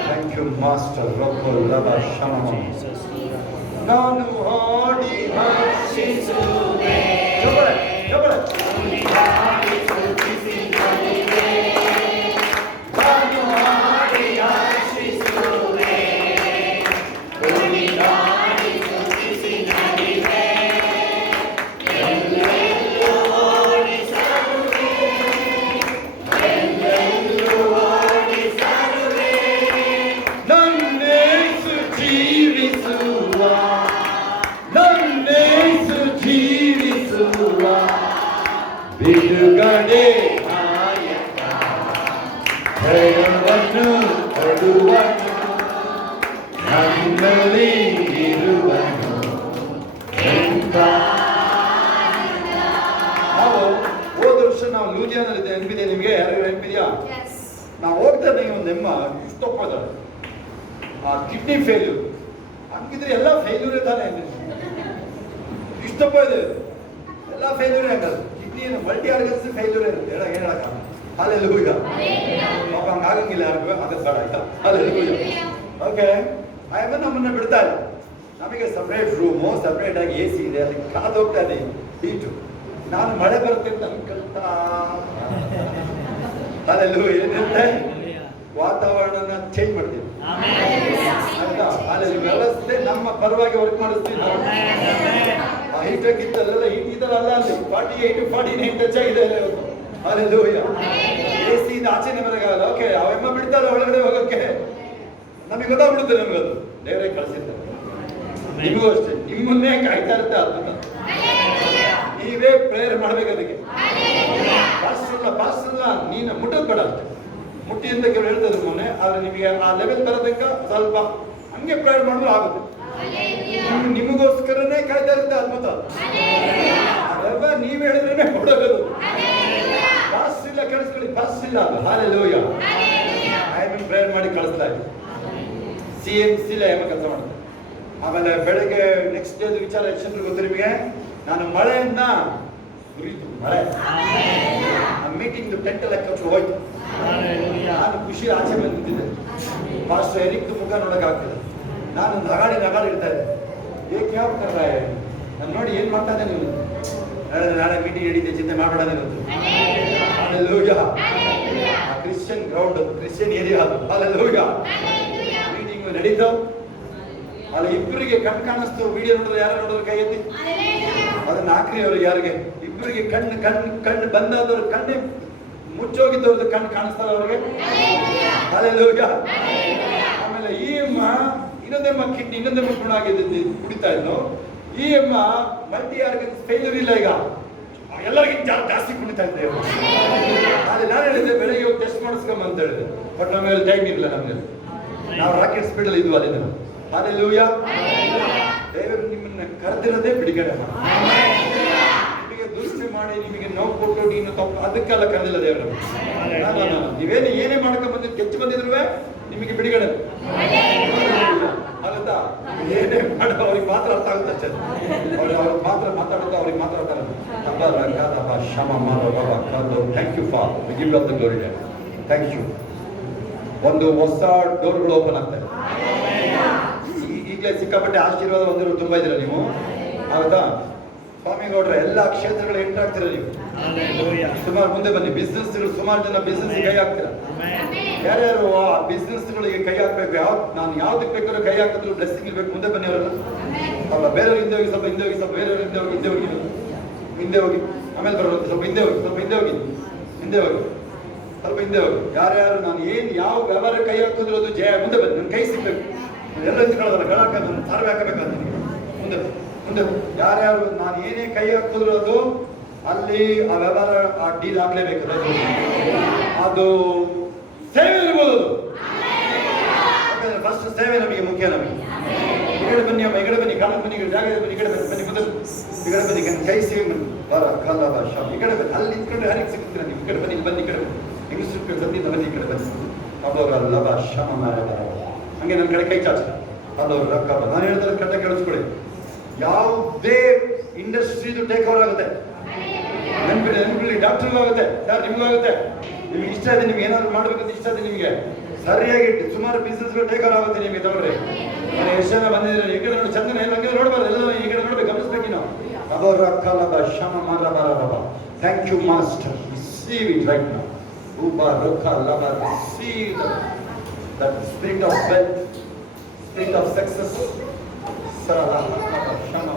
Thank you master. ನಾನು ಹಾಡಿ ಹರ್ಷಿಸುವೆ. ಜಬಳೆ ಜಬಳೆ ನಾನು ಹಾಡಿ ಹರ್ಷಿಸುವೆ, ಕುಣಿದಾಡಿ ಸ್ತುತಿಸಿ ಹೇಳ್ತಾನೆ ಒಂದೆಮ್ಮ ಇಷ್ಟೊಪ್ಪದ ಆ ಕಿಡ್ನಿ ಫೇಲ್ಯೂರ್ ಹಂಗಿದ್ರೆ ಎಲ್ಲ ಫೇಲ್ಯೂರೇ ತಾನೇ ಇಷ್ಟಪ್ಪ ಇದೆ ಎಲ್ಲ ಫೇಲ್ಯೂರೇ ಹಂಗಲ್ಲ ಕಿಡ್ನಿ ಮಲ್ಟಿ ಆರ್ಗನ್ಸ್ ಫೇಲ್ಯೂರ್ ಇರುತ್ತೆ ಹೇಳಕ್ಕ ಅಲ್ಲೆಲ್ಲ ಈಗ ಪಾಪ ಹಂಗೆ ಆಗಂಗಿಲ್ಲ ಯಾರಿಗೂ ಆಗದ್ ಬೇಡ ಆಯ್ತಾ ಅಲ್ಲೆಲ್ಲ ಓಕೆ ಆಯಮ್ಮ ನಮ್ಮನ್ನ ಬಿಡ್ತಾರೆ ನಮಗೆ ಸಪ್ರೇಟ್ ರೂಮು ಸಪ್ರೇಟ್ ಆಗಿ ಎ ಸಿ ಇದೆ ಅದಕ್ಕೆ ಕಾದೋಗ್ತಾ ಇದೆ ಹೀಟು ನಾನು ಮಳೆ ಬರುತ್ತೆ ಅಂತ ಅನ್ಕೊಳ್ತಾ ಅಲ್ಲೆಲ್ಲೂ ಏನಿರುತ್ತೆ ವಾತಾವರಣನ ಚೇಂಜ್ ಮಾಡ್ತೀವಿ ಆಯ್ತಾ ಅಲ್ಲಿ ವ್ಯವಸ್ಥೆ ನಮ್ಮ ಪರವಾಗಿ ವರ್ಕ್ ಮಾಡಿಸ್ತೀವಿ ಆ ಹೀಟಾಗಿತ್ತಲ್ಲ ಹೀಟ್ ಇದಲ್ಲ ಅಲ್ಲಿ 48 49 ಟಚ್ ಆಗಿದೆ ಅಲ್ಲೆಲ್ಲೂ ಎ ಸಿ ಇಂದ ಆಚೆನೆ ಬರಗಾಗಲ್ಲ ಓಕೆ ಅವೆಮ್ಮ ಬಿಡ್ತಾರೆ ಒಳಗಡೆ ಹೋಗೋಕ್ಕೆ ನಮಗೆ ಗೊತ್ತಾಗ್ಬಿಡುತ್ತೆ ನಮಗದು ದೇವರೇ ಕಳಿಸಿರ್ತಾರೆ ನಿಮಗೂ ಅಷ್ಟೇ ನಿಮ್ಮನ್ನೇ ಕಾಯ್ತಾ ಇರುತ್ತೆ ಅದ್ಭುತ ನೀವೇ ಪ್ರೇಯರ್ ಮಾಡ್ಬೇಕು ಅದಕ್ಕೆ ಪಾಸ್ಟರ್ಲ್ಲ ನೀನು ಮುಟ್ಟೋದು ಬೇಡ ಅಷ್ಟೇ ಮುಟ್ಟಿ ಅಂತ ಕೆಲವು ಹೇಳ್ತಿದ್ರು ಮೊನ್ನೆ ಆದ್ರೆ ನಿಮಗೆ ಆ ಲೆವೆಲ್ ಬರೋದಕ್ಕೆ ಸ್ವಲ್ಪ ಹಂಗೆ ಪ್ರೇಯರ್ ಮಾಡಿದ್ರು ಆಗುತ್ತೆ ನಿಮಗೋಸ್ಕರನೇ ಕಾಯ್ತಾ ಇರುತ್ತೆ ಅದ್ಭುತ ನೀವ್ ಹೇಳಿದ್ರೇನೆ ಹೊಡೋದು ಪಾಸ್ಟ್ ಇಲ್ಲ ಕೇಳಿಸ್ಕೊಳ್ಳಿ ಪಾಸ್ಟ್ ಇಲ್ಲ ಅದು ಹಾಲೆಲೂಯ ಐ ಪ್ರೇಯರ್ ಮಾಡಿ ಕಳಿಸ್ತಾ ಇದ್ದೆ CMC ಎಮ್ಮ ಕೆಲಸ ಮಾಡುತ್ತೆ ಆಮೇಲೆ ಬೆಳಗ್ಗೆ ನೆಕ್ಸ್ಟ್ ಡೇ ವಿಚಾರ ಎಷ್ಟು ಗೊತ್ತು ನಿಮಗೆ ನಾನು ಮಳೆಯನ್ನ ಮುರಿತು ಮಳೆ ಮೀಟಿಂಗ್ ಟೆಂಟ್ ಎಲ್ಲ ಕಚ್ಚು ಹೋಯ್ತು ನಾನು ಖುಷಿ ಆಚೆ ಬಂದಿದ್ದೆ ಪಾಸ್ಟರ್ ಎರಿಕ್ ಮುಖ ನೋಡಕ್ ಆಗ್ತಿಲ್ಲ ನಾನು ನಗಾಡಿ ಇಡ್ತಾ ಇದ್ದೆ ಏಕೆ ಯಾವ ನಾನು ನೋಡಿ ಏನ್ ಮಾಡ್ತಾ ಇದ್ದೆ ನೀವು ನಾಳೆ ಮೀಟಿಂಗ್ ಹಿಡಿದೆ ಚಿಂತೆ ಮಾಡಬೇಡ alleluia Christian ground Christian area alleluia meeting ನಡೀತು ಅಲ್ಲಿ ಇಬ್ಬರಿಗೆ ಕಣ್ ಕಾಣಿಸ್ತು ವಿಡಿಯೋ ನೋಡಿದ್ರೆ ಯಾರು ನೋಡಿದ್ರೆ ಕೈ ಎತ್ತಿ ಅದನ್ನ ಹಾಕ್ರಿ ಅವ್ರಿಗೆ ಯಾರಿಗೆ ಇಬ್ಬರಿಗೆ ಕಣ್ಣು ಬಂದಾದವ್ರ ಕಣ್ಣೆ ಮುಚ್ಚೋಗಿದ್ದವ್ರದ್ದು ಕಣ್ಣು ಕಾಣಿಸ್ತಲ್ಲ ಅವ್ರಿಗೆ ಅಲ್ಲೆಲ್ಲೂಯ ಆಮೇಲೆ ಈ ಅಮ್ಮ ಇನ್ನೊಂದೆಮ್ಮ ಕಿಡ್ನಿ ಇನ್ನೊಂದೆಮ್ಮ ಗುಣ ಆಗಿದ್ದು ಕುಡಿತಾ ಇದ್ಲು ಈ ಅಮ್ಮ ಮಲ್ಟಿ ಆರ್ಗನ್ಸ್ ಫೇಲ್ಯೂರ್ ಇಲ್ಲ ಈಗ ಎಲ್ಲರಿಗಿಂತ ಜಾಸ್ತಿ ಕುಡಿತಾ ಇದ್ದೆ ಅಲ್ಲಿ ನಾನು ಹೇಳಿದ್ದೆ ಬೆಳಗ್ಗೆ ಹೋಗಿ ಟೆಸ್ಟ್ ಮಾಡಿಸ್ಕೊಂಬ ಅಂತ ಹೇಳಿದೆ ಬಟ್ ನಮಗೆ ಟೈಮ್ ಇರಲಿಲ್ಲ ನಮಗೆ ನಾವು ರಾಕೆಟ್ ಸ್ಪೀಡ್ ಅಲ್ಲಿ ಇದ್ವು ಅಲ್ಲಿ ಅಲ್ಲೆಲ್ಲೂಯ ದೇವರು ನಿಮ್ಮನ್ನ ಕರೆದಿರೋದೇ ಬಿಡುಗಡೆ ನಿಮಗೆ ದೃಷ್ಟಿ ಮಾಡಿ ನಿಮಗೆ ನೋವು ಕೊಟ್ಟು ನೀನು ತಪ್ಪು ಅದಕ್ಕೆಲ್ಲ ಕರೆದಿಲ್ಲ ದೇವರು ನೀವೇನು ಏನೇ ಮಾಡ್ಕೊಂಡ್ ಬಂದಿದ್ದು ಕೆಚ್ಚು ಬಂದಿದ್ರು ನಿಮಗೆ ಬಿಡುಗಡೆ ಅಲ್ಲತಾ ಏನೇ ಮಾಡೋ ಅವ್ರಿಗೆ ಮಾತ್ರ ಅರ್ಥ ಆಗುತ್ತೆ ಅಷ್ಟೇ ಅವ್ರಿಗೆ ಮಾತ್ರ ಮಾತಾಡೋದು ಅವ್ರಿಗೆ ಮಾತ್ರ ಅರ್ಥ thank you for give of the glory thank you ಒಂದು ಹೊಸ ಡೋರ್ಗಳು ಓಪನ್ ಆಗ್ತದೆ ಈಗಲೇ ಸಿಕ್ಕಾಪಟ್ಟೆ ಆಶೀರ್ವಾದ ಹೊಂದಿರೋ ತುಂಬಾ ಇದ್ದೀರಾ ನೀವು ಹೌದಾ ಸ್ವಾಮಿಗೌಡ್ರ ಎಲ್ಲಾ ಕ್ಷೇತ್ರಗಳು ಎಂಟರ್ ಆಗ್ತೀರಾ ನೀವು ಸುಮಾರು ಮುಂದೆ ಬನ್ನಿ ಬಿಸ್ನೆಸ್ಗಳು ಸುಮಾರು ಜನ ಬಿಸ್ನೆಸ್ ಕೈ ಹಾಕ್ತೀರಾ ಯಾರ್ಯಾರು ಆ ಬಿಸ್ನೆಸ್ಗಳಿಗೆ ಕೈ ಹಾಕ್ಬೇಕು ನಾನು ಯಾವ್ದಕ್ಕೆ ಬೇಕಾದ್ರೂ ಕೈ ಹಾಕಿದ್ರು ಬ್ಲೆಸ್ಸಿಂಗ್ ಇರ್ಬೇಕು ಮುಂದೆ ಬನ್ನಿ ಅವರೆಲ್ಲ ಅಲ್ಲ ಬೇರೆಯವ್ರು ಹಿಂದೆ ಹೋಗಿ ಸ್ವಲ್ಪ ಹಿಂದೆ ಹೋಗಿ ಸ್ವಲ್ಪ ಬೇರೆಯವ್ರು ಹಿಂದೆ ಹೋಗಿ ಆಮೇಲೆ ಬರೋದು ಸ್ವಲ್ಪ ಹಿಂದೆ ಹೋಗಿ ಸ್ವಲ್ಪ ಹಿಂದೆ ಹೋಗಿ ಸ್ವಲ್ಪ ಹಿಂದೆ ಹೋಗಿ ಯಾರ್ಯಾರು ನಾನು ಯಾವ ವ್ಯವಹಾರ ಕೈ ಹಾಕಿದ್ರು ಅದು ಜಯ ಮುಂದೆ ಬನ್ನಿ ನನ್ನ ಕೈ ಸಿಗ್ಬೇಕು ಎಲ್ಲ ನಿಂತ್ಕೊಳ್ಳೋದಲ್ಲ ಗಳಾಕ ಸಾರ್ವೆ ಹಾಕಬೇಕಾದ್ರೆ ಮುಂದೆ ಯಾರ್ಯಾರು ನಾನು ಏನೇ ಕೈ ಹಾಕಿದ್ರು ಅದು ಅಲ್ಲಿ ಆ ವ್ಯವಹಾರ ಆ ಡೀಲ್ ಆಗ್ಲೇಬೇಕು ಅದು ಸೇವೆ ಇರ್ಬೋದು ಅದು ಫಸ್ಟ್ ಸೇವೆ ನಮಗೆ ಮುಖ್ಯ ನಮಗೆ ಈ ಕಡೆ ಬನ್ನಿ ಅಮ್ಮ ಈ ಕಡೆ ಬನ್ನಿ ಕಾಲಕ್ಕೆ ಬನ್ನಿ ಜಾಗ ಬನ್ನಿ ಈ ಕಡೆ ಬನ್ನಿ ಮುಂದೆ ಈ ಕಡೆ ಬನ್ನಿ ಕೈ ಸೇವೆ ಬನ್ನಿ ಬರ ಕಾಲ ಭಾಷಾ ಈ ಕಡೆ ಬನ್ನಿ ಅಲ್ಲಿ ನಿಂತ್ಕೊಂಡು ಯಾರಿಗೆ ಸಿಗುತ್ತೀರ ನೀವು ಈ ಕಡೆ ಬನ್ನಿ ಬನ್ನಿ ಈ ಕಡೆ ಬನ್ನಿ ಹೆಂಗಸರು ಸದ್ಯದಿಂದ ಬನ್ನಿ ಈ ಕಡೆ ಬನ್ನಿ ಅಬ್ಬವರ ಭಾಷ ಹಂಗೆ ನನ್ನ ಕಡೆ ಕೈ ಚಾಚ ಅದವ್ರು ರೊಕ್ಕ ನಾನು ಹೇಳ್ತಾರೆ ಕಟ್ಟ ಕೇಳಿಸ್ಕೊಳ್ಳಿ ಯಾವುದೇ ಇಂಡಸ್ಟ್ರಿದು ಟೇಕ್ ಓವರ್ ಆಗುತ್ತೆ ನೆನಪಿಡಿ ಡಾಕ್ಟರ್ಗೂ ಆಗುತ್ತೆ ಸರ್ ನಿಮಗೂ ಆಗುತ್ತೆ ನಿಮ್ಗೆ ಇಷ್ಟ ಇದೆ ನಿಮ್ಗೆ ಏನಾದ್ರು ಮಾಡ್ಬೇಕಂತ ಇಷ್ಟ ಇದೆ ನಿಮಗೆ ಸರಿಯಾಗಿ ಸುಮಾರು ಬಿಸ್ನೆಸ್ಗಳು ಟೇಕ್ ಓವರ್ ಆಗುತ್ತೆ ನಿಮಗೆ ತಗೊಳ್ರಿ ಎಷ್ಟು ಜನ ಬಂದಿದ್ರೆ ಈ ಕಡೆ ನೋಡಿ ಚಂದನ ಎಲ್ಲ ಹಂಗೆ ನೋಡ್ಬಾರ್ದು ಎಲ್ಲ ಈ ಕಡೆ ನೋಡ್ಬೇಕು ಗಮನಿಸ್ಬೇಕು ನಾವು ಅದವ್ರ ಕಲಬ ಶಮ ಮರಬ thank you master receive it right now ರೂಪ ರೊಕ್ಕ ಲಬ receive that spirit of wealth, spirit of success, Sara, Shama,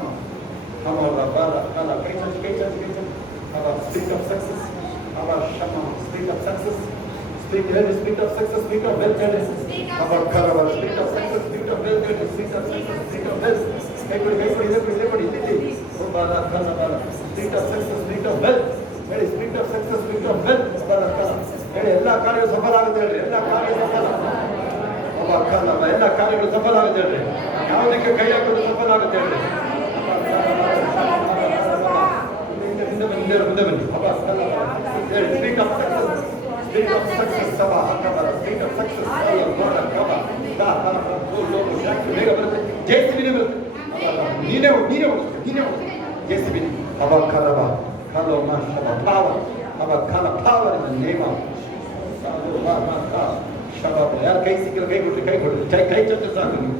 Hamara, Bara, Kala, Kaitan, spirit of success, Our Shama, spirit of success, spirit of success, spirit of wealth, Our Karava, spirit of success, spirit of wealth, spirit of success, spirit of wealth, everybody, Bara, Kala, Bara, spirit of success, spirit of wealth, spirit of success, spirit of wealth, Bara, Kala. ಎಲ್ಲ ಕಾರ್ಯಗಳು ಸಫಲ ಆಗುತ್ತೆ ಹೇಳ್ರಿ ಎಲ್ಲ ಕಾರ್ಯ ಸಫಲ ಎಲ್ಲ ಕಾರ್ಯಗಳು ಸಫಲ ಆಗುತ್ತೆ ಹೇಳ್ರಿ ಯಾವುದಕ್ಕೆ ಕೈ ಹಾಕೋದು ಸಫಲ ಆಗುತ್ತೆ ಹೇಳ್ರಿ ಮುಂದೆ ಬನ್ನಿ speak of success Spirit of success, Saba, Hakaba, Spirit of success, Saba, Lord, Hakaba, ಬೇಗ ಬರುತ್ತೆ. ಜೇಸಿಬಿನೇ ಬರುತ್ತೆ. ನೀನೇ ಜೇಸಿಬಿನಿ ಅವ ಕಲವ ಕಲೋ ಶಬ ಭಾವ ಅವ ಕಲ ಭಾವ ನೇಮ ಶಬ ಯಾರು ಕೈ ಸಿಕ್ಕಿಲ್ಲ ಕೈ ಕೊಡ್ರಿ ಕೈ ಚರ್ಚೆ ಸಾಕು ನೀವು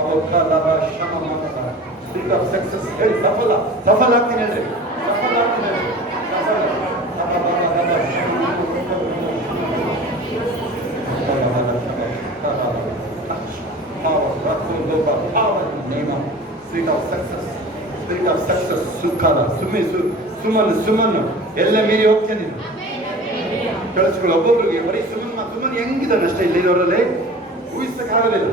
ಅವ ಕಲವ ಶಮ ಸ್ಪಿರಿಟ್ ಆಫ್ ಸಕ್ಸಸ್ ಹೇಳಿ ಸಫಲ ಆಗ್ತೀನಿ ಹೇಳ್ರಿ ಸಫಲ ಆಗ್ತೀನಿ ಹೇಳ್ರಿ ಸ್ಪಿರಿಟ್ ಆಫ್ ಸಕ್ಸಸ್ ಸುಖದ ಸುಮನ್ ಎಲ್ಲ ಮೀರಿ ಹೋಗ್ತೇನೆ ಕಳಿಸ್ಕೊಳ್ಳಿ ಒಬ್ಬೊಬ್ರಿಗೆ ಬರೀ ಸುಮನ್ ಹೆಂಗಿದ್ದಾನೆ ಅಷ್ಟೇ ಇಲ್ಲಿರೋರಲ್ಲಿ ಊಹಿಸಕ್ಕಾಗಲಿಲ್ಲ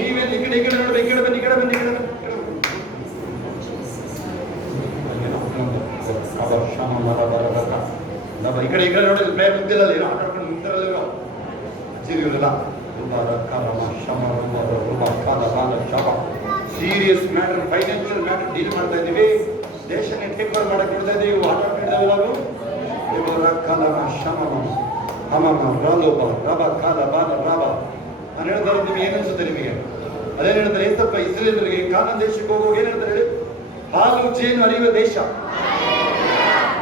ನೀವೇನು ಈ ಕಡೆ ನೋಡ್ಬೇಕು ಈ ಕಡೆ ಬನ್ನಿ ಈ ಕಡೆ ನೋಡಿದ್ರೆ ಪ್ರೇಯರ್ ಮುಗ್ದಿಲ್ಲ ಏನೋ ಆಟ ಆಡ್ಕೊಂಡು ಮುಗ್ದಿರಲ್ಲ ಅಜ್ಜಿರಿಲ್ಲ serious matter financial matter deal ಮಾಡ್ತಾ ಇದ್ದೀವಿ ದೇಶನೇ ಟೇಕ್ ಓವರ್ ಮಾಡಕ್ಕೆ ನೋಡ್ತಾ ಇದ್ದೀವಿ ಆಟ ಆಡ್ತಿದ್ದಾವೆ ನಾವು ನಾನು ಹೇಳ್ತಾರೆ ನಿಮಗೆ ಏನನ್ಸುತ್ತೆ ನಿಮಗೆ ಅದೇನು ಹೇಳ್ತಾರೆ ಏಸಪ್ಪ ಇಸ್ರೇಲರಿಗೆ ಕಾನಾನ್ ದೇಶಕ್ಕೆ ಹೋಗುವಾಗ ಏನ್ ಹೇಳ್ತಾರೆ ಹೇಳಿ ಹಾಲು ಜೇನು ಹರಿಯುವ ದೇಶ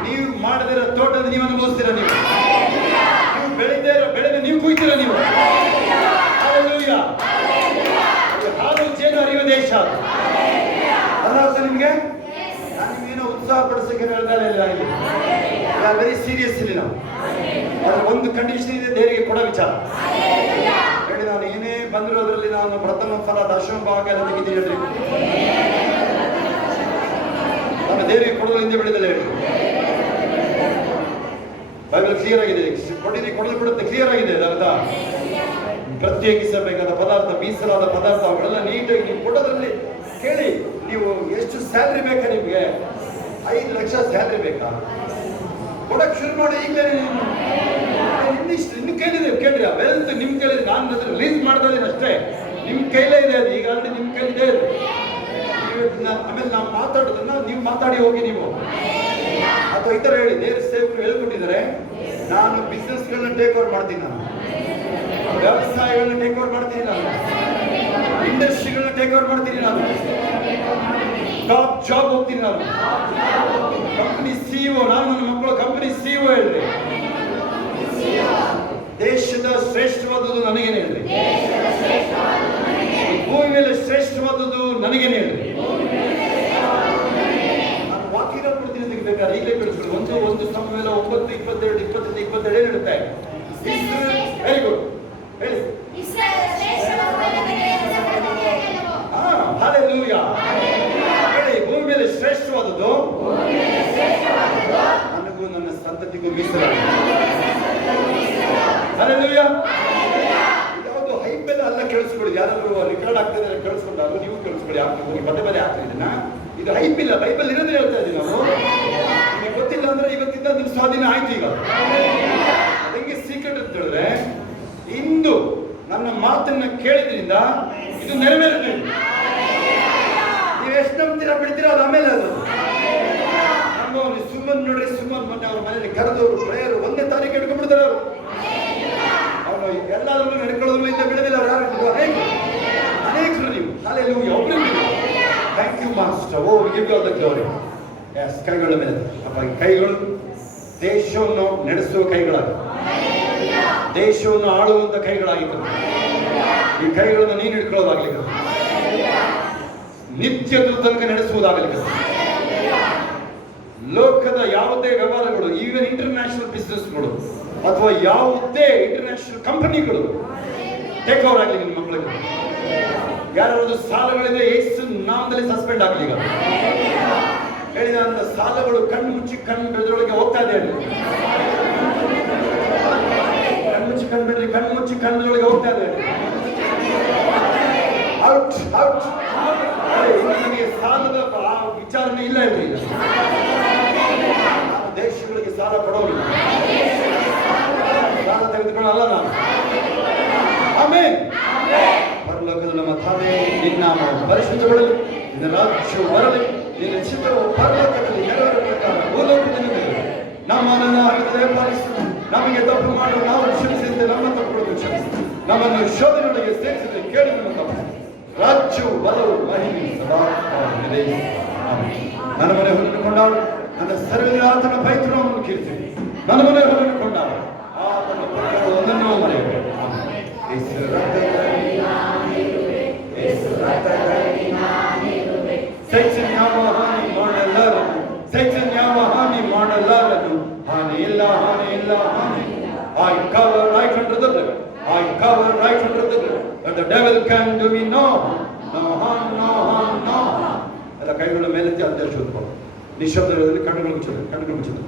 ನೀವು ಮಾಡದಿರೋ ತೋಟದ ನೀವು ಅನುಭವಿಸ್ತೀರ ನೀವು ಬೆಳೆದ ನೀವು ಕುಯ್ತೀರ ನೀವು ಹಾಲು ಜೇನು ಹರಿಯುವ ದೇಶ ಅರ್ಥ ನಿಮ್ಗೆ ನಾನು ನಿಮ್ಗೇನೋ ಉತ್ಸಾಹ ಪಡಿಸಕ್ಕೆ ಹೇಳ್ತಾ ಇಲ್ಲ ಇಲ್ಲಿ ವೆರಿ ಸೀರಿಯಸ್ ಇಲ್ಲಿ ನಾವು ಅದ್ರ ಒಂದು ಕಂಡೀಷನ್ ಇದೆ ದೇವರಿಗೆ ಕೊಡೋ ವಿಚಾರ ಹೇಳಿ ನಾನು ಏನೇ ಬಂದಿರೋದ್ರಲ್ಲಿ ನಾನು ಪ್ರಥಮ ಫಲ ದಶಮ ಭಾಗ ಎಲ್ಲ ತೆಗಿತೀನಿ ಹೇಳ್ರಿ ನಾನು ದೇವರಿಗೆ ಕೊಡೋದು ಹಿಂದೆ ಬಿಡಿದಲ್ಲ ಹೇಳಿ ಬೈಬಲ್ ಕ್ಲಿಯರ್ ಆಗಿದೆ ಕೊಡಲು ಬಿಡುತ್ತೆ ಕ್ಲಿಯರ್ ಆಗಿದೆ ಹೌದಾ ಪ್ರತ್ಯೇಕಿಸಬೇಕಾದ ಪದಾರ್ಥ ಮೀಸಲಾದ ಪದಾರ್ಥ ಅವುಗಳೆಲ್ಲ ನೀಟಾಗಿ ನೀವು ಕೊಡೋದ್ರಲ್ಲಿ ಕೇಳಿ ನೀವು ಎಷ್ಟು ಸ್ಯಾಲ್ರಿ ಬೇಕಾ ನಿಮ್ಗೆ 5 ಲಕ್ಷ ಸ್ಯಾಲ್ರಿ ಬೇಕಾ ಕೊಡಕ್ ಶುರು ಮಾಡಿ ಈಗಲೇ ನಿಮ್ ಕೈಲಿದೆ ಕೇಳ್ರಿ ಆ ವೆಲ್ತ್ ನಿಮ್ ಕೈಲಿದೆ ನಾನು ರಿಲೀಸ್ ಮಾಡ್ತಾ ಇದ್ದೀನಿ ಅಷ್ಟೇ ನಿಮ್ ಕೈಲೇ ಇದೆ ಅದು ಈಗ ಆಲ್ರೆಡಿ ನಿಮ್ ಕೈಲಿದೆ ಆಮೇಲೆ ನಾವು ಮಾತಾಡೋದನ್ನ ನೀವು ಮಾತಾಡಿ ಹೋಗಿ ನೀವು ಅಥವಾ ಈ ತರ ಹೇಳಿ ದೇವ್ರ ಸೇವಕರು ಹೇಳ್ಕೊಟ್ಟಿದ್ದಾರೆ ನಾನು ಬಿಸ್ನೆಸ್ಗಳನ್ನ ಟೇಕ್ ಓವರ್ ಮಾಡ್ತೀನಿ ನಾನು ವ್ಯವಸಾಯಗಳನ್ನ ಟೇಕ್ ಓವರ್ ಮಾಡ್ತೀನಿ ನಾನು ಇಂಡಸ್ಟ್ರಿಗಳನ್ನ ಟೇಕ್ ಓವರ್ ಮಾಡ್ತೀನಿ ನಾನು ಟಾಪ್ ಜಾಬ್ ಹೋಗ್ತೀನಿ ನಾನು ಕಂಪನಿ ಸಿಇಒ ನಾನು ನನ್ನ ಮಕ್ಕಳು ಕಂಪನಿ ಸಿಇಒ ಹೇಳ್ರಿ ದೇಶದ ಶ್ರೇಷ್ಠವಾದದ್ದು ನನಗೇನೆ ಹೇಳ್ರಿ ಭೂಮಿ ಮೇಲೆ ಶ್ರೇಷ್ಠವಾದದ್ದು ನನಗೇನೆ ಹೇಳ್ರಿ ನಾನು ವಾಕ್ಯ ಕೊಡ್ತೀನಿ ಅಂತ ಬೇಕಾದ್ರೆ ಈಗಲೇ ಬಿಡಿಸ್ಬಿಡಿ ಒಂದು ಸಮಯ 9, 22, 22 ಹೇಳುತ್ತೆ ವೆರಿ ಗುಡ್ ಹೇಳಿ ಹಲ್ಲೆಲೂಯಾ ಹೇಳಿ ಭೂಮಿ ಮೇಲೆ ಶ್ರೇಷ್ಠವಾದದ್ದು ನನಗೂ ನನ್ನ ಸಂತತಿಗೂ ಮೀಸಲಾಗಿದೆ ಹಲ್ಲೆಲೂಯಾ ಯಾವುದು ಹೈಪೆಲ್ಲ ಅಲ್ಲ ಕೇಳಿಸ್ಕೊಳ್ಳಿ ಯಾರಾದ್ರೂ ರೆಕಾರ್ಡ್ ಆಗ್ತದೆ ಕೇಳಿಸ್ಕೊಂಡಾಗ ನೀವು ಕೇಳಿಸ್ಕೊಳ್ಳಿ ಹೋಗಿ ಪದೇ ಆಗ್ತಾ ಇದನ್ನ ಇದು ಹೈಪ್ ಇಲ್ಲ ಬೈಬಲ್ ಇರೋದೇ ಹೇಳ್ತಾ ಇದೀವಿ ನಾವು ನಿಮಗೆ ಗೊತ್ತಿಲ್ಲ ಅಂದ್ರೆ ಇವತ್ತಿಂದ ನಿಮ್ ಸ್ವಾಧೀನ ಆಯ್ತು ಈಗ ಹೆಂಗೆ ಸೀಕ್ರೆಟ್ ಅಂತ ಹೇಳಿದ್ರೆ ಇಂದು ನನ್ನ ಮಾತನ್ನ ಕೇಳಿದ್ರಿಂದ ಇದು ನೆರವೇರುತ್ತೆ ನೀವು ಎಷ್ಟು ನಂಬ್ತೀರಾ ಬಿಡ್ತೀರಾ ಅದು ಆಮೇಲೆ ಅದು ನಮ್ಮವನು ಸುಮ್ಮನ್ ನೋಡ್ರಿ ಸುಮ್ಮನ್ ಮೊನ್ನೆ ಅವ್ರ ಮನೆಯಲ್ಲಿ ಕರೆದವರು ಪ್ರೇಯರ್ 1ನೇ ತಾರೀಕು ಹಿಡ್ಕೊಂಡ್ಬಿಡ್ತಾರೆ ಅವರು ಎಲ್ಲಾದ್ರೂ ನಡ್ಕೊಳ್ಳೋದ್ರು ಇಂದ ಬಿಡೋದಿಲ್ಲ ಅವ್ರು ಯಾರು ಅನೇಕರು ನೀವು ಹಲ್ಲೆಲೂಯಾ ಒಬ್ರು thank you master oh give you all the glory ಎಸ್ ಕೈಗಳ ಮೇಲೆ ಅಪ್ಪ ಈ ಕೈಗಳು ದೇಶವನ್ನು ನಡೆಸುವ ಕೈಗಳಾಗಿ ದೇಶವನ್ನು ಆಳುವಂತ ಕೈಗಳಾಗಿತ್ತು ಈ ಕೈಗಳನ್ನು ನೀನು ಹಿಡ್ಕೊಳ್ಳೋದಾಗ್ಲಿಕ್ಕೆ ನಿತ್ಯದ ತನಕ ನಡೆಸುವುದಾಗಲಿಕ್ಕೆ ಲೋಕದ ಯಾವುದೇ ವ್ಯವಹಾರಗಳು ಈವನ್ ಇಂಟರ್ನ್ಯಾಷನಲ್ ಬಿಸ್ನೆಸ್ಗಳು ಅಥವಾ ಯಾವುದೇ ಇಂಟರ್ನ್ಯಾಷನಲ್ ಕಂಪನಿಗಳು ಟೇಕ್ ಓವರ್ ಆಗಲಿ ನಿಮ್ಮ ಮಕ್ಕಳಿಗೆ ಯಾರಾದ್ರೂ ಸಾಲಗಳಿದೆ ಯೇಸು ನಾಮದಲ್ಲಿ ಸಸ್ಪೆಂಡ್ ಆಗಲಿ ಈಗ ಹೇಳಿದ ಅಂತ ಸಾಲಗಳು ಕಣ್ಣು ಮುಚ್ಚಿ ಬೆಳೆದೊಳಗೆ ಹೋಗ್ತಾ ಇದೆ ಕಣ್ಣು ಮುಚ್ಚಿ ಕಣ್ಣೊಳಗೆ ಹೋಗ್ತಾ ಇದೆ ಔಟ್ ನನಗೆ ಸಾಲದ ವಿಚಾರನೆ ಇಲ್ಲ ಇದೆ ಈಗ ನಾನು ದೇಶಗಳಿಗೆ ಸಾಲ ಕೊಡೋಲ್ಲ ಸಾಲ ತೆಗೆದುಕೊಳ್ಳಲ್ಲ ನಾನು ಆಮೇಲೆ ಪರಲೋಕದ ನಮ್ಮ ತಂದೆ ನಿನ್ನ ಪರಿಶುದ್ಧಗೊಳ್ಳಲಿ ನಿನ್ನ ರಾಜ್ಯವು ಬರಲಿ ನಿನ್ನ ಚಿತ್ರವು ಪರಲೋಕದಲ್ಲಿ ನೆರವೇರ ಪ್ರಕಾರ ಭೂಲೋಕದಲ್ಲಿ ನಮ್ಮನ್ನು ಹೃದಯ ಪಾಲಿಸುತ್ತದೆ ನಮಗೆ ತಪ್ಪು ಮಾಡುವ ನಾವು ಕ್ಷಮಿಸಿದಂತೆ ನಮ್ಮ ತಪ್ಪುಗಳನ್ನು ಕ್ಷಮಿಸಿ ನಮ್ಮನ್ನು ಶೋಧನೆಯೊಳಗೆ ಸೇರಿಸಿದ ಕೇಳಿ ನಮ್ಮ ತಪ್ಪು ರಾಜ್ಯವು ಬಲವು ಮಹಿಮೆ ಸದಾ ಕಾಲವಿದೆ. ಆಮೆನ್. ನನ್ನ ಮನೆ ಹೊರನ್ನು ಕೊಂಡಾಡು ನನ್ನ ಸರ್ವೇ ಆತನ ಪವಿತ್ರನಾಮವನ್ನು ಕೀರ್ತಿ ನನ್ನ ಮನೆ ಹೊರನ್ನು ಕೊಂಡಾಡು ಆತನ ಪಟ್ಟಣಗಳು ಒಂದನ್ನೂ ಮರೆಯಬೇಕು. ಸೈತಾನ ಯಾವ ಹಾನಿ ಮಾಡಲಾರನು, ಸೈತಾನ ಯಾವ ಹಾನಿ ಮಾಡಲಾರನು. ಹಾನಿ ಇಲ್ಲ, ಹಾನಿ ಇಲ್ಲ, ಹಾನಿ. I cover right under the blood. I cover right under the blood. But the devil can do me no harm. No harm, no harm, no harm. ಎಲ್ಲ ಕೈಗಳ ಮೇಲೆತ್ತಿ ಅಧ್ಯಕ್ಷ ಓದ್ಕೊಂಡು ನಿಶಬ್ದದಲ್ಲಿ ಕಣ್ಣುಗಳು ಮುಚ್ಚಿದರು.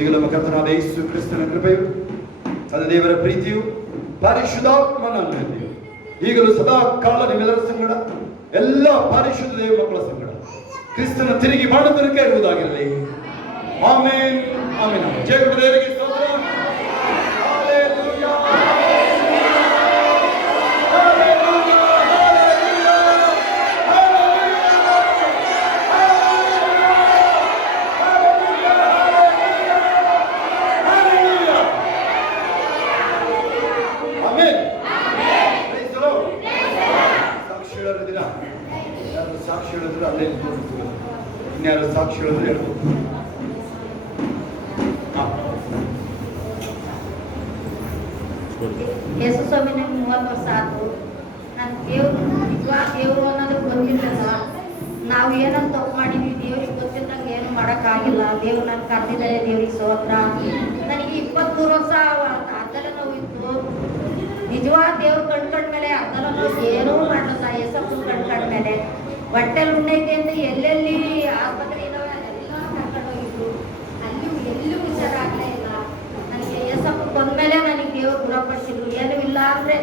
ಈಗ ನಮ್ಮ ಕರ್ತನಾದ ಯೇಸು ಕ್ರಿಸ್ತನ ಕೃಪೆಯು ಅದು ದೇವರ ಪ್ರೀತಿಯು ಪರಿಶುದ್ಧಾತ್ಮನ ಅನ್ವಯತೆಯು ಈಗಲೂ ಸದಾ ಕಾಲ ನಿಮ್ಮೆಲ್ಲರ ಸಂಗಡ ಎಲ್ಲ ಪರಿಶುದ್ಧ ದೇವ ಮಕ್ಕಳ ಸಂಗಡ ಕ್ರಿಸ್ತನ ತಿರುಗಿ ಮಾಡುವುದಕ್ಕೆ ಇರುವುದಾಗಿರಲಿ. Amen, amen. ಜಯ ಗುರು ದೇವರಿಗೆ ಸ್ತೋತ್ರ. Hallelujah, hallelujah, hallelujah. Amen. Praise the Lord. ಸಾಕ್ಷಿ ಹೇಳೋರ ದಿನ ಯಾರು ಸಾಕ್ಷಿ ಹೇಳಿದ್ರು ಅಲ್ಲೇ ನಿಂತ್ಕೊಂಡು ಇನ್ಯಾರು ಸಾಕ್ಷಿ ಹೇಳಿದ್ರು ಹೇಳ್ಬೋದು. ಯೇಸು ಸ್ವಾಮಿ ನಂಗೆ 30 ವರ್ಷ ಆಯ್ತು. ನನ್ನ ದೇವ್ರು ನಿಜವಾದ ದೇವರು ಅನ್ನೋದು ಗೊತ್ತಿಲ್ಲಲ್ಲ. ನಾವು ಏನಂತ ತಪ್ಪು ಮಾಡಿದ್ವಿ ದೇವ್ರಿಗೆ ಗೊತ್ತಿದ್ದಂಗೆ ಏನು ಮಾಡೋಕ್ಕಾಗಿಲ್ಲ. ದೇವ್ರು ನನ್ನ ಕರೆದಿದ್ದಾರೆ, ದೇವ್ರಿಗೆ ಸ್ತೋತ್ರ. ನನಗೆ 23 ವರ್ಷ ಅರ್ಧಲ ನೋವು ಇತ್ತು. ನಿಜವಾದ ದೇವ್ರು ಕಂಡ್ಮೇಲೆ ಅರ್ಧಲ ನೋವು ಏನೂ ಮಾಡಲ್ಲ. ಯೇಸಪ್ಪನ ಕಂಡ್ಮೇಲೆ ಹೊಟ್ಟೆಲಿ ಉಣ್ಣೈತೆ ಅಂತ ಎಲ್ಲೆಲ್ಲಿ ಆಸ್ಪತ್ರೆ ಇದ್ದಾವೆ ಅಲ್ಲೆಲ್ಲ ಕರ್ಕೊಂಡು ಹೋಗಿದ್ರು. ಅಲ್ಲಿ ಎಲ್ಲೂ ಹುಷಾರಾಗಲೇ ಇಲ್ಲ. ನನಗೆ ಯೇಸಪ್ಪ ಬಂದ್ಮೇಲೆ ನನಗೆ ದೇವ್ರು ಗುಣಪಡಿಸಿದ್ರು. ಏನೂ ಇಲ್ಲ ಅಂದರೆ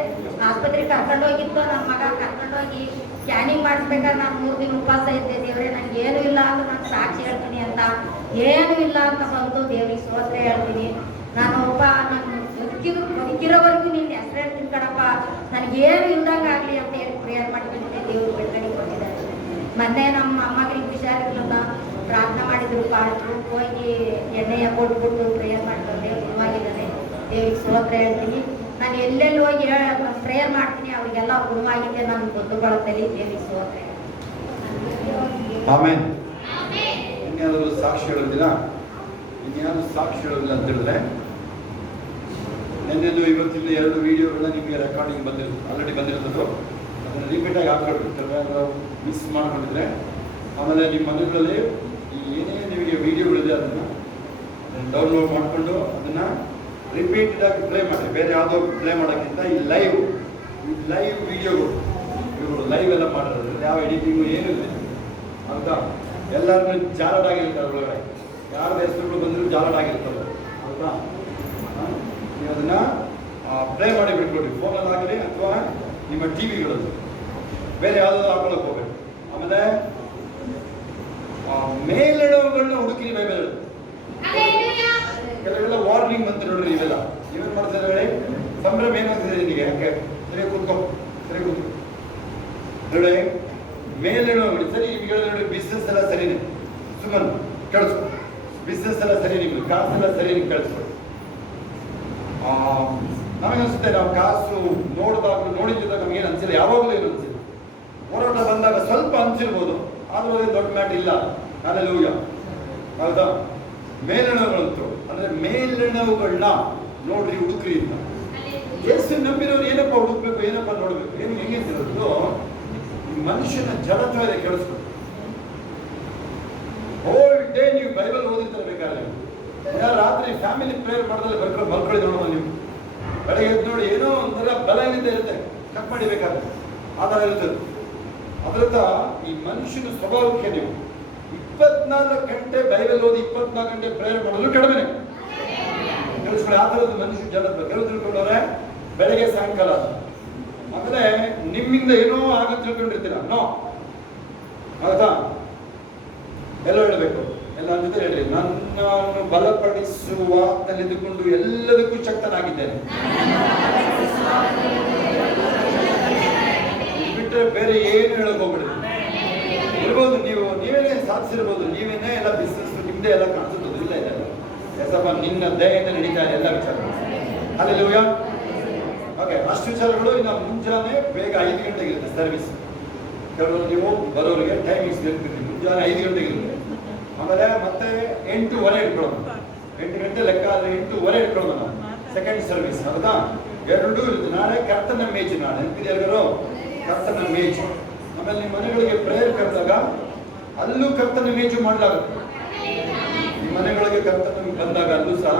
ಆಸ್ಪತ್ರೆಗೆ ಕರ್ಕೊಂಡು ಹೋಗಿತ್ತು. ನನ್ನ ಮಗ ಕರ್ಕೊಂಡೋಗಿ ಸ್ಕ್ಯಾನಿಂಗ್ ಮಾಡಿಸ್ಬೇಕಾದ್ರೆ ನಾನು 3 ದಿನ ಉಪವಾಸ ಇದ್ದೆ. ದೇವರೇ ನನಗೆ ಏನೂ ಇಲ್ಲ ಅಂದ್ರೆ ನಾನು ಸಾಕ್ಷಿ ಹೇಳ್ತೀನಿ ಅಂತ. ಏನೂ ಇಲ್ಲ ಅಂತ ಬಂತು. ದೇವ್ರಿಗೆ ಸ್ತೋತ್ರ ಹೇಳ್ತೀನಿ. ನಾನು ನಾನು ಬದುಕಿರೋವರೆಗೂ ನಿನ್ನ ಹೆಸರು ಹೇಳ್ತೀನಿ ಕಣಪ್ಪ, ನನಗೇನು ಇಲ್ದಂಗೆ ಆಗಲಿ ಅಂತ ಹೇಳಿ ಪ್ರೇಯರ್ ಮಾಡ್ಕೊಂಡಿದ್ದೆ. ದೇವ್ರು ಬೆಳಗಡೆ ಕೊಟ್ಟಿದ್ದಾರೆ. ಮೊನ್ನೆ ನಮ್ಮ ಅಮ್ಮಗಳಿಗೆ ಹುಷಾರಿರಲಿಲ್ಲ, ಪ್ರಾರ್ಥನೆ ಮಾಡಿದ್ರು. ಪಾಲ್ರು ಹೋಗಿ ಎಣ್ಣೆಯ ಕೊಟ್ಬಿಟ್ಟು ಪ್ರೇಯರ್ ಮಾಡ್ಕೊಂಡೆ. ಗುಣವಾಗಿದ್ದಾರೆ. ದೇವ್ರಿಗೆ ಸ್ತೋತ್ರ ಹೇಳ್ತೀನಿ. ನಾನು ಎಲ್ಲೆಲ್ಲಿ ಹೋಗಿ ಪ್ರೇಯರ್ ಮಾಡ್ತೀನಿ ಅವರಿಗೆಲ್ಲ ಗುಣವಾಗಿದೆ. ನಾನು ಗೊತ್ತುಕೊಳ್ಳುತ್ತಲ್ಲಿ ದೇವ್ರಿಗೆ ಸ್ತೋತ್ರ. ಆಮೆನ್. ಇನ್ಯಾರು ಸಾಕ್ಷಿ ಹೇಳೋದಿಲ್ಲ, ಇನ್ಯಾರು ಸಾಕ್ಷಿ ಹೇಳೋದಿಲ್ಲ ಅಂತ ಹೇಳಿದ್ರೆ ನೆನ್ನೆದು ಇವತ್ತಿಂದ 2 ವಿಡಿಯೋಗಳನ್ನ ನಿಮಗೆ ರೆಕಾರ್ಡಿಂಗ್ ಆಲ್ರೆಡಿ ಬಂದಿರೋದು. ಅದನ್ನು ರಿಪೀಟಾಗಿ ಹಾಕ್ಕೊಳ್ರಿ. ಕೆಲವು ಮಿಸ್ ಮಾಡ್ಕೊಂಡಿದ್ರೆ ಆಮೇಲೆ ನಿಮ್ಮ ಮನೆಗಳಲ್ಲಿ ಏನೇ ನಿಮಗೆ ವಿಡಿಯೋಗಳಿದೆ ಅದನ್ನು ಡೌನ್ಲೋಡ್ ಮಾಡಿಕೊಂಡು ಅದನ್ನು ರಿಪೀಟೆಡ್ ಆಗಿ ಪ್ಲೇ ಮಾಡಿ. ಬೇರೆ ಯಾವುದೋ ಪ್ಲೇ ಮಾಡೋಕ್ಕಿಂತ ಈ ಲೈವ್ ವಿಡಿಯೋಗಳು ಇವರು ಲೈವ್ ಎಲ್ಲ ಮಾಡಿರೋದು ಯಾವ ಎಡಿಟಿಂಗು ಏನೂ ಇಲ್ಲ. ಹೌದಾ? ಎಲ್ಲರೂ ಜಾಲಡ್ ಆಗಿರ್ತಾರೆ ಒಳಗಡೆ. ಯಾರ ಹೆಸರುಗಳು ಬಂದರೂ ಜಾಲಡ್ ಆಗಿರ್ತವೆ. ಹೌದಾ? ನೀವು ಅದನ್ನು ಪ್ಲೇ ಮಾಡಿ ಬಿಟ್ಕೊಡ್ರಿ. ಫೋನಲ್ಲಿ ಆಗಲಿ ಅಥವಾ ನಿಮ್ಮ ಟಿ ವಿಗಳಲ್ಲಿ. ಬೇರೆ ಯಾವುದಾದ್ರು ಹಾಕೊಳ್ಳೋಕೆ ಹೋಗ್ಬೇಕು. ಆಮೇಲೆ ಮೇಲೆಳುವುಗಳನ್ನ ಹುಡುಕಿ ಬೈಬಲ್ ಕೆಲವೆಲ್ಲ ವಾರ್ನಿಂಗ್ ಬಂತು ನೋಡ್ರಿ. ಇವೆಲ್ಲ ನೀವೇನು ಮಾಡ್ತಾರೆ ಹೇಳಿ? ಸಂಭ್ರಮ ಏನಾಗ್ತದೆ ನಿನಗೆ? ಯಾಕೆ ಸರಿ ಕೂತ್ಕೊ ನೋಡಿ. ಮೇಲೆಳುವಗಳು ಸರಿ ನೋಡಿ. ಬಿಸ್ನೆಸ್ ಎಲ್ಲ ಸರಿನೇ, ಸುಮ್ಮನೆ ಕಳಿಸ್ಕೊ. ಬಿಸ್ನೆಸ್ ಎಲ್ಲ ಸರಿ, ನಿಮ್ಗೆ ಕಾಸೆಲ್ಲ ಸರಿ, ನಿಮ್ಗೆ ಕಳಿಸ್ಕೊಡಿ. ನಮಗನ್ಸುತ್ತೆ ನಾವು ಕಾಸು ನೋಡಿದಾಗ ನಮಗೇನು ಅನ್ಸಿಲ್ಲ. ಯಾವಾಗಲೂ ಏನು ಅನ್ಸಿಲ್ಲ. ಹೋರಾಟ ಬಂದಾಗ ಸ್ವಲ್ಪ ಅನ್ಸಿರ್ಬೋದು, ಆದರೂ ಅದೇ ದೊಡ್ಡ ಮ್ಯಾಟ್ ಇಲ್ಲ. ಹಲ್ಲೆಲೂಯಾ. ಹೌದಾ? ಮೇಲೆಣವುಗಳಂತೂ ಅಂದ್ರೆ ಮೇಲೆಣವುಗಳನ್ನ ನೋಡ್ರಿ, ಹುಡುಕ್ರಿ ಅಂತ. ಯೇಸು ನಂಬಿರೋರು ಏನಪ್ಪ ಹುಡುಕ್ಬೇಕು, ಏನಪ್ಪ ನೋಡ್ಬೇಕು? ಏನು ಹೆಂಗಿರೋದು? ಈ ಮನುಷ್ಯನ ಜಡತ್ವ ಇದೆ, ಕೇಳಿಸ್ಬೇಕು. ಹೋಲ್ ಡೇ ನೀವು ಬೈಬಲ್ ಓದಿರ್ತಾರೆ ಬೇಕಾದ್ರೆ. ರಾತ್ರಿ ಫ್ಯಾಮಿಲಿ ಪ್ರೇಯರ್ ಮಾಡಿದ್ರೆ ಮಲ್ಕೊಳ್ಳಿ ನೋಡೋಣ. ನೀವು ಬೆಳಗ್ಗೆ ಎದ್ದು ನೋಡಿ, ಏನೋ ಒಂಥರ ಬಲವಿಂದ ಇರುತ್ತೆ. ಕಟ್ ಮಾಡಿಬೇಕಾದ್ರೆ ಆಧಾರ ಇರ್ತದೆ. ಅದರತ್ತ ಈ ಮನುಷ್ಯನ ಸ್ವಭಾವಕ್ಕೆ ನೀವು 24 ಗಂಟೆ ಬೈಬಲ್ ಓದಿ 24 ಗಂಟೆ ಪ್ರೇಯರ್ ಮಾಡೋದು ಕಡಿಮೆ. ಕೆಲಸಗಳು ಆ ಥರದ್ದು ಮನುಷ್ಯ ಜಡತ್ವ. ಕೆಲವು ತಿಳ್ಕೊಂಡವ್ರೆ ಬೆಳಗ್ಗೆ ಸಾಯಂಕಾಲ. ಆಮೇಲೆ ನಿಮ್ಮಿಂದ ಏನೋ ಆಗ ತಿಳ್ಕೊಂಡಿರ್ತೀರ. ನೋ, ಹೌದಾ? ಎಲ್ಲ ಹೇಳಬೇಕು. ಎಲ್ಲ ಜೊತೆ ಹೇಳ್ರಿ, ನನ್ನನ್ನು ಬಲಪಡಿಸುವ ತಲೆದುಕೊಂಡು ಎಲ್ಲದಕ್ಕೂ ಶಕ್ತನಾಗಿದ್ದೇನೆ. ಬಿಟ್ಟರೆ ಬೇರೆ ಏನು ಹೇಳಕ್ ಹೋಗ್ಬಿಡಿ. ಇರ್ಬೋದು, ನೀವೇನೇ ಸಾಧಿಸಿರ್ಬೋದು, ನೀವೇನೇ ಎಲ್ಲ ಬಿಸ್ನೆಸ್ ನಿಮ್ದೇ ಎಲ್ಲ ಕಾಣಿಸುತ್ತದೆ. ಇಲ್ಲ ಇಲ್ಲ, ಎಸಪ್ಪ ನಿನ್ನ ದಯೆಯಿಂದ ನಡೀತಾ ಇದೆ ಎಲ್ಲ ವಿಚಾರ. ಹಲ್ಲೆಲೂಯಾ. ಓಕೆ, ಅಷ್ಟು ವಿಚಾರಗಳು ಇನ್ನು ಮುಂಜಾನೆ ಬೇಗ 5 ಗಂಟೆಗೆ ಇರುತ್ತೆ ಸರ್ವಿಸ್. ಕೆಲವರು ನೀವು ಬರೋರಿಗೆ ಟೈಮಿಂಗ್ಸ್ ಇರ್ತೀರಿ, ಮುಂಜಾನೆ 5 ಗಂಟೆಗೆ ಇರುತ್ತೆ. ಆಮೇಲೆ ಮತ್ತೆ 8:15 ಇಟ್ಕೊಳ್ಳೋಣ. 8 ಗಂಟೆ ಲೆಕ್ಕ ಆದರೆ 8:15 ಇಟ್ಕೊಳ್ಳೋಣ ನಾವು ಸೆಕೆಂಡ್ ಸರ್ವಿಸ್. ಹೌದಾ? 2 ಇರುತ್ತೆ. ನಾಳೆ ಕರ್ತನ ಮೇಜು, ನಾಳೆ ನೆನಪಿದೆ ಎಲ್ಲರೂ? ಕರ್ತನ ಮೇಜು. ಆಮೇಲೆ ನಿಮ್ಮ ಮನೆಗಳಿಗೆ ಪ್ರೇಯರ್ ಕರೆದಾಗ ಅಲ್ಲೂ ಕರ್ತನ ಮೇಜು ಮಾಡಲಾಗುತ್ತೆ. ನಿಮ್ಮ ಮನೆಗಳಿಗೆ ಕರ್ತನ ಬಂದಾಗ ಅಲ್ಲೂ ಸಹ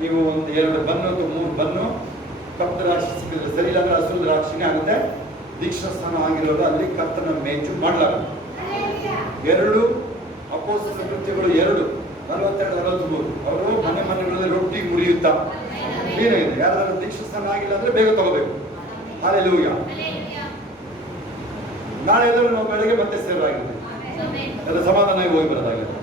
ನೀವು ಒಂದು 2 ಬನ್ನು ಅಥವಾ 3 ಬನ್ನು, ಕಪ್ಪು ದ್ರಾಕ್ಷಿ ಸಿಕ್ಕಿದ್ರೆ ಸರಿ, ಇಲ್ಲ ಅಂದ್ರೆ ಹಸಿರು ದ್ರಾಕ್ಷಿನೇ ಆಗುತ್ತೆ. ದೀಕ್ಷಾ ಸ್ಥಾನ ಆಗಿರೋರು ಅಲ್ಲಿ ಕರ್ತನ ಮೇಜು ಮಾಡಲಾಗುತ್ತೆ. 2 ಅಪೊಸ್ತಲರ ಕೃತ್ಯಗಳು 2 42-43 ಅವರು ಮನೆಗಳಲ್ಲಿ ರೊಟ್ಟಿ ಮುರಿಯುತ್ತಾ ಏನಾಗಿದೆ. ಯಾರಾದ್ರೂ ದೀಕ್ಷಾ ಸ್ಥಾನ ಆಗಿಲ್ಲ ಅಂದ್ರೆ ಬೇಗ ತಗೋಬೇಕು. ಹಲ್ಲೆಲೂಯಾ. ನಾಳೆ ಎಲ್ಲರೂ ನಾವು ಬೆಳಗ್ಗೆ ಮತ್ತೆ ಸೇರಾಗಿರ್ತೀವಿ. ಎಲ್ಲ ಸಮಾಧಾನವಾಗಿ ಹೋಗಿ ಬರೋದಾಗಿದೆ.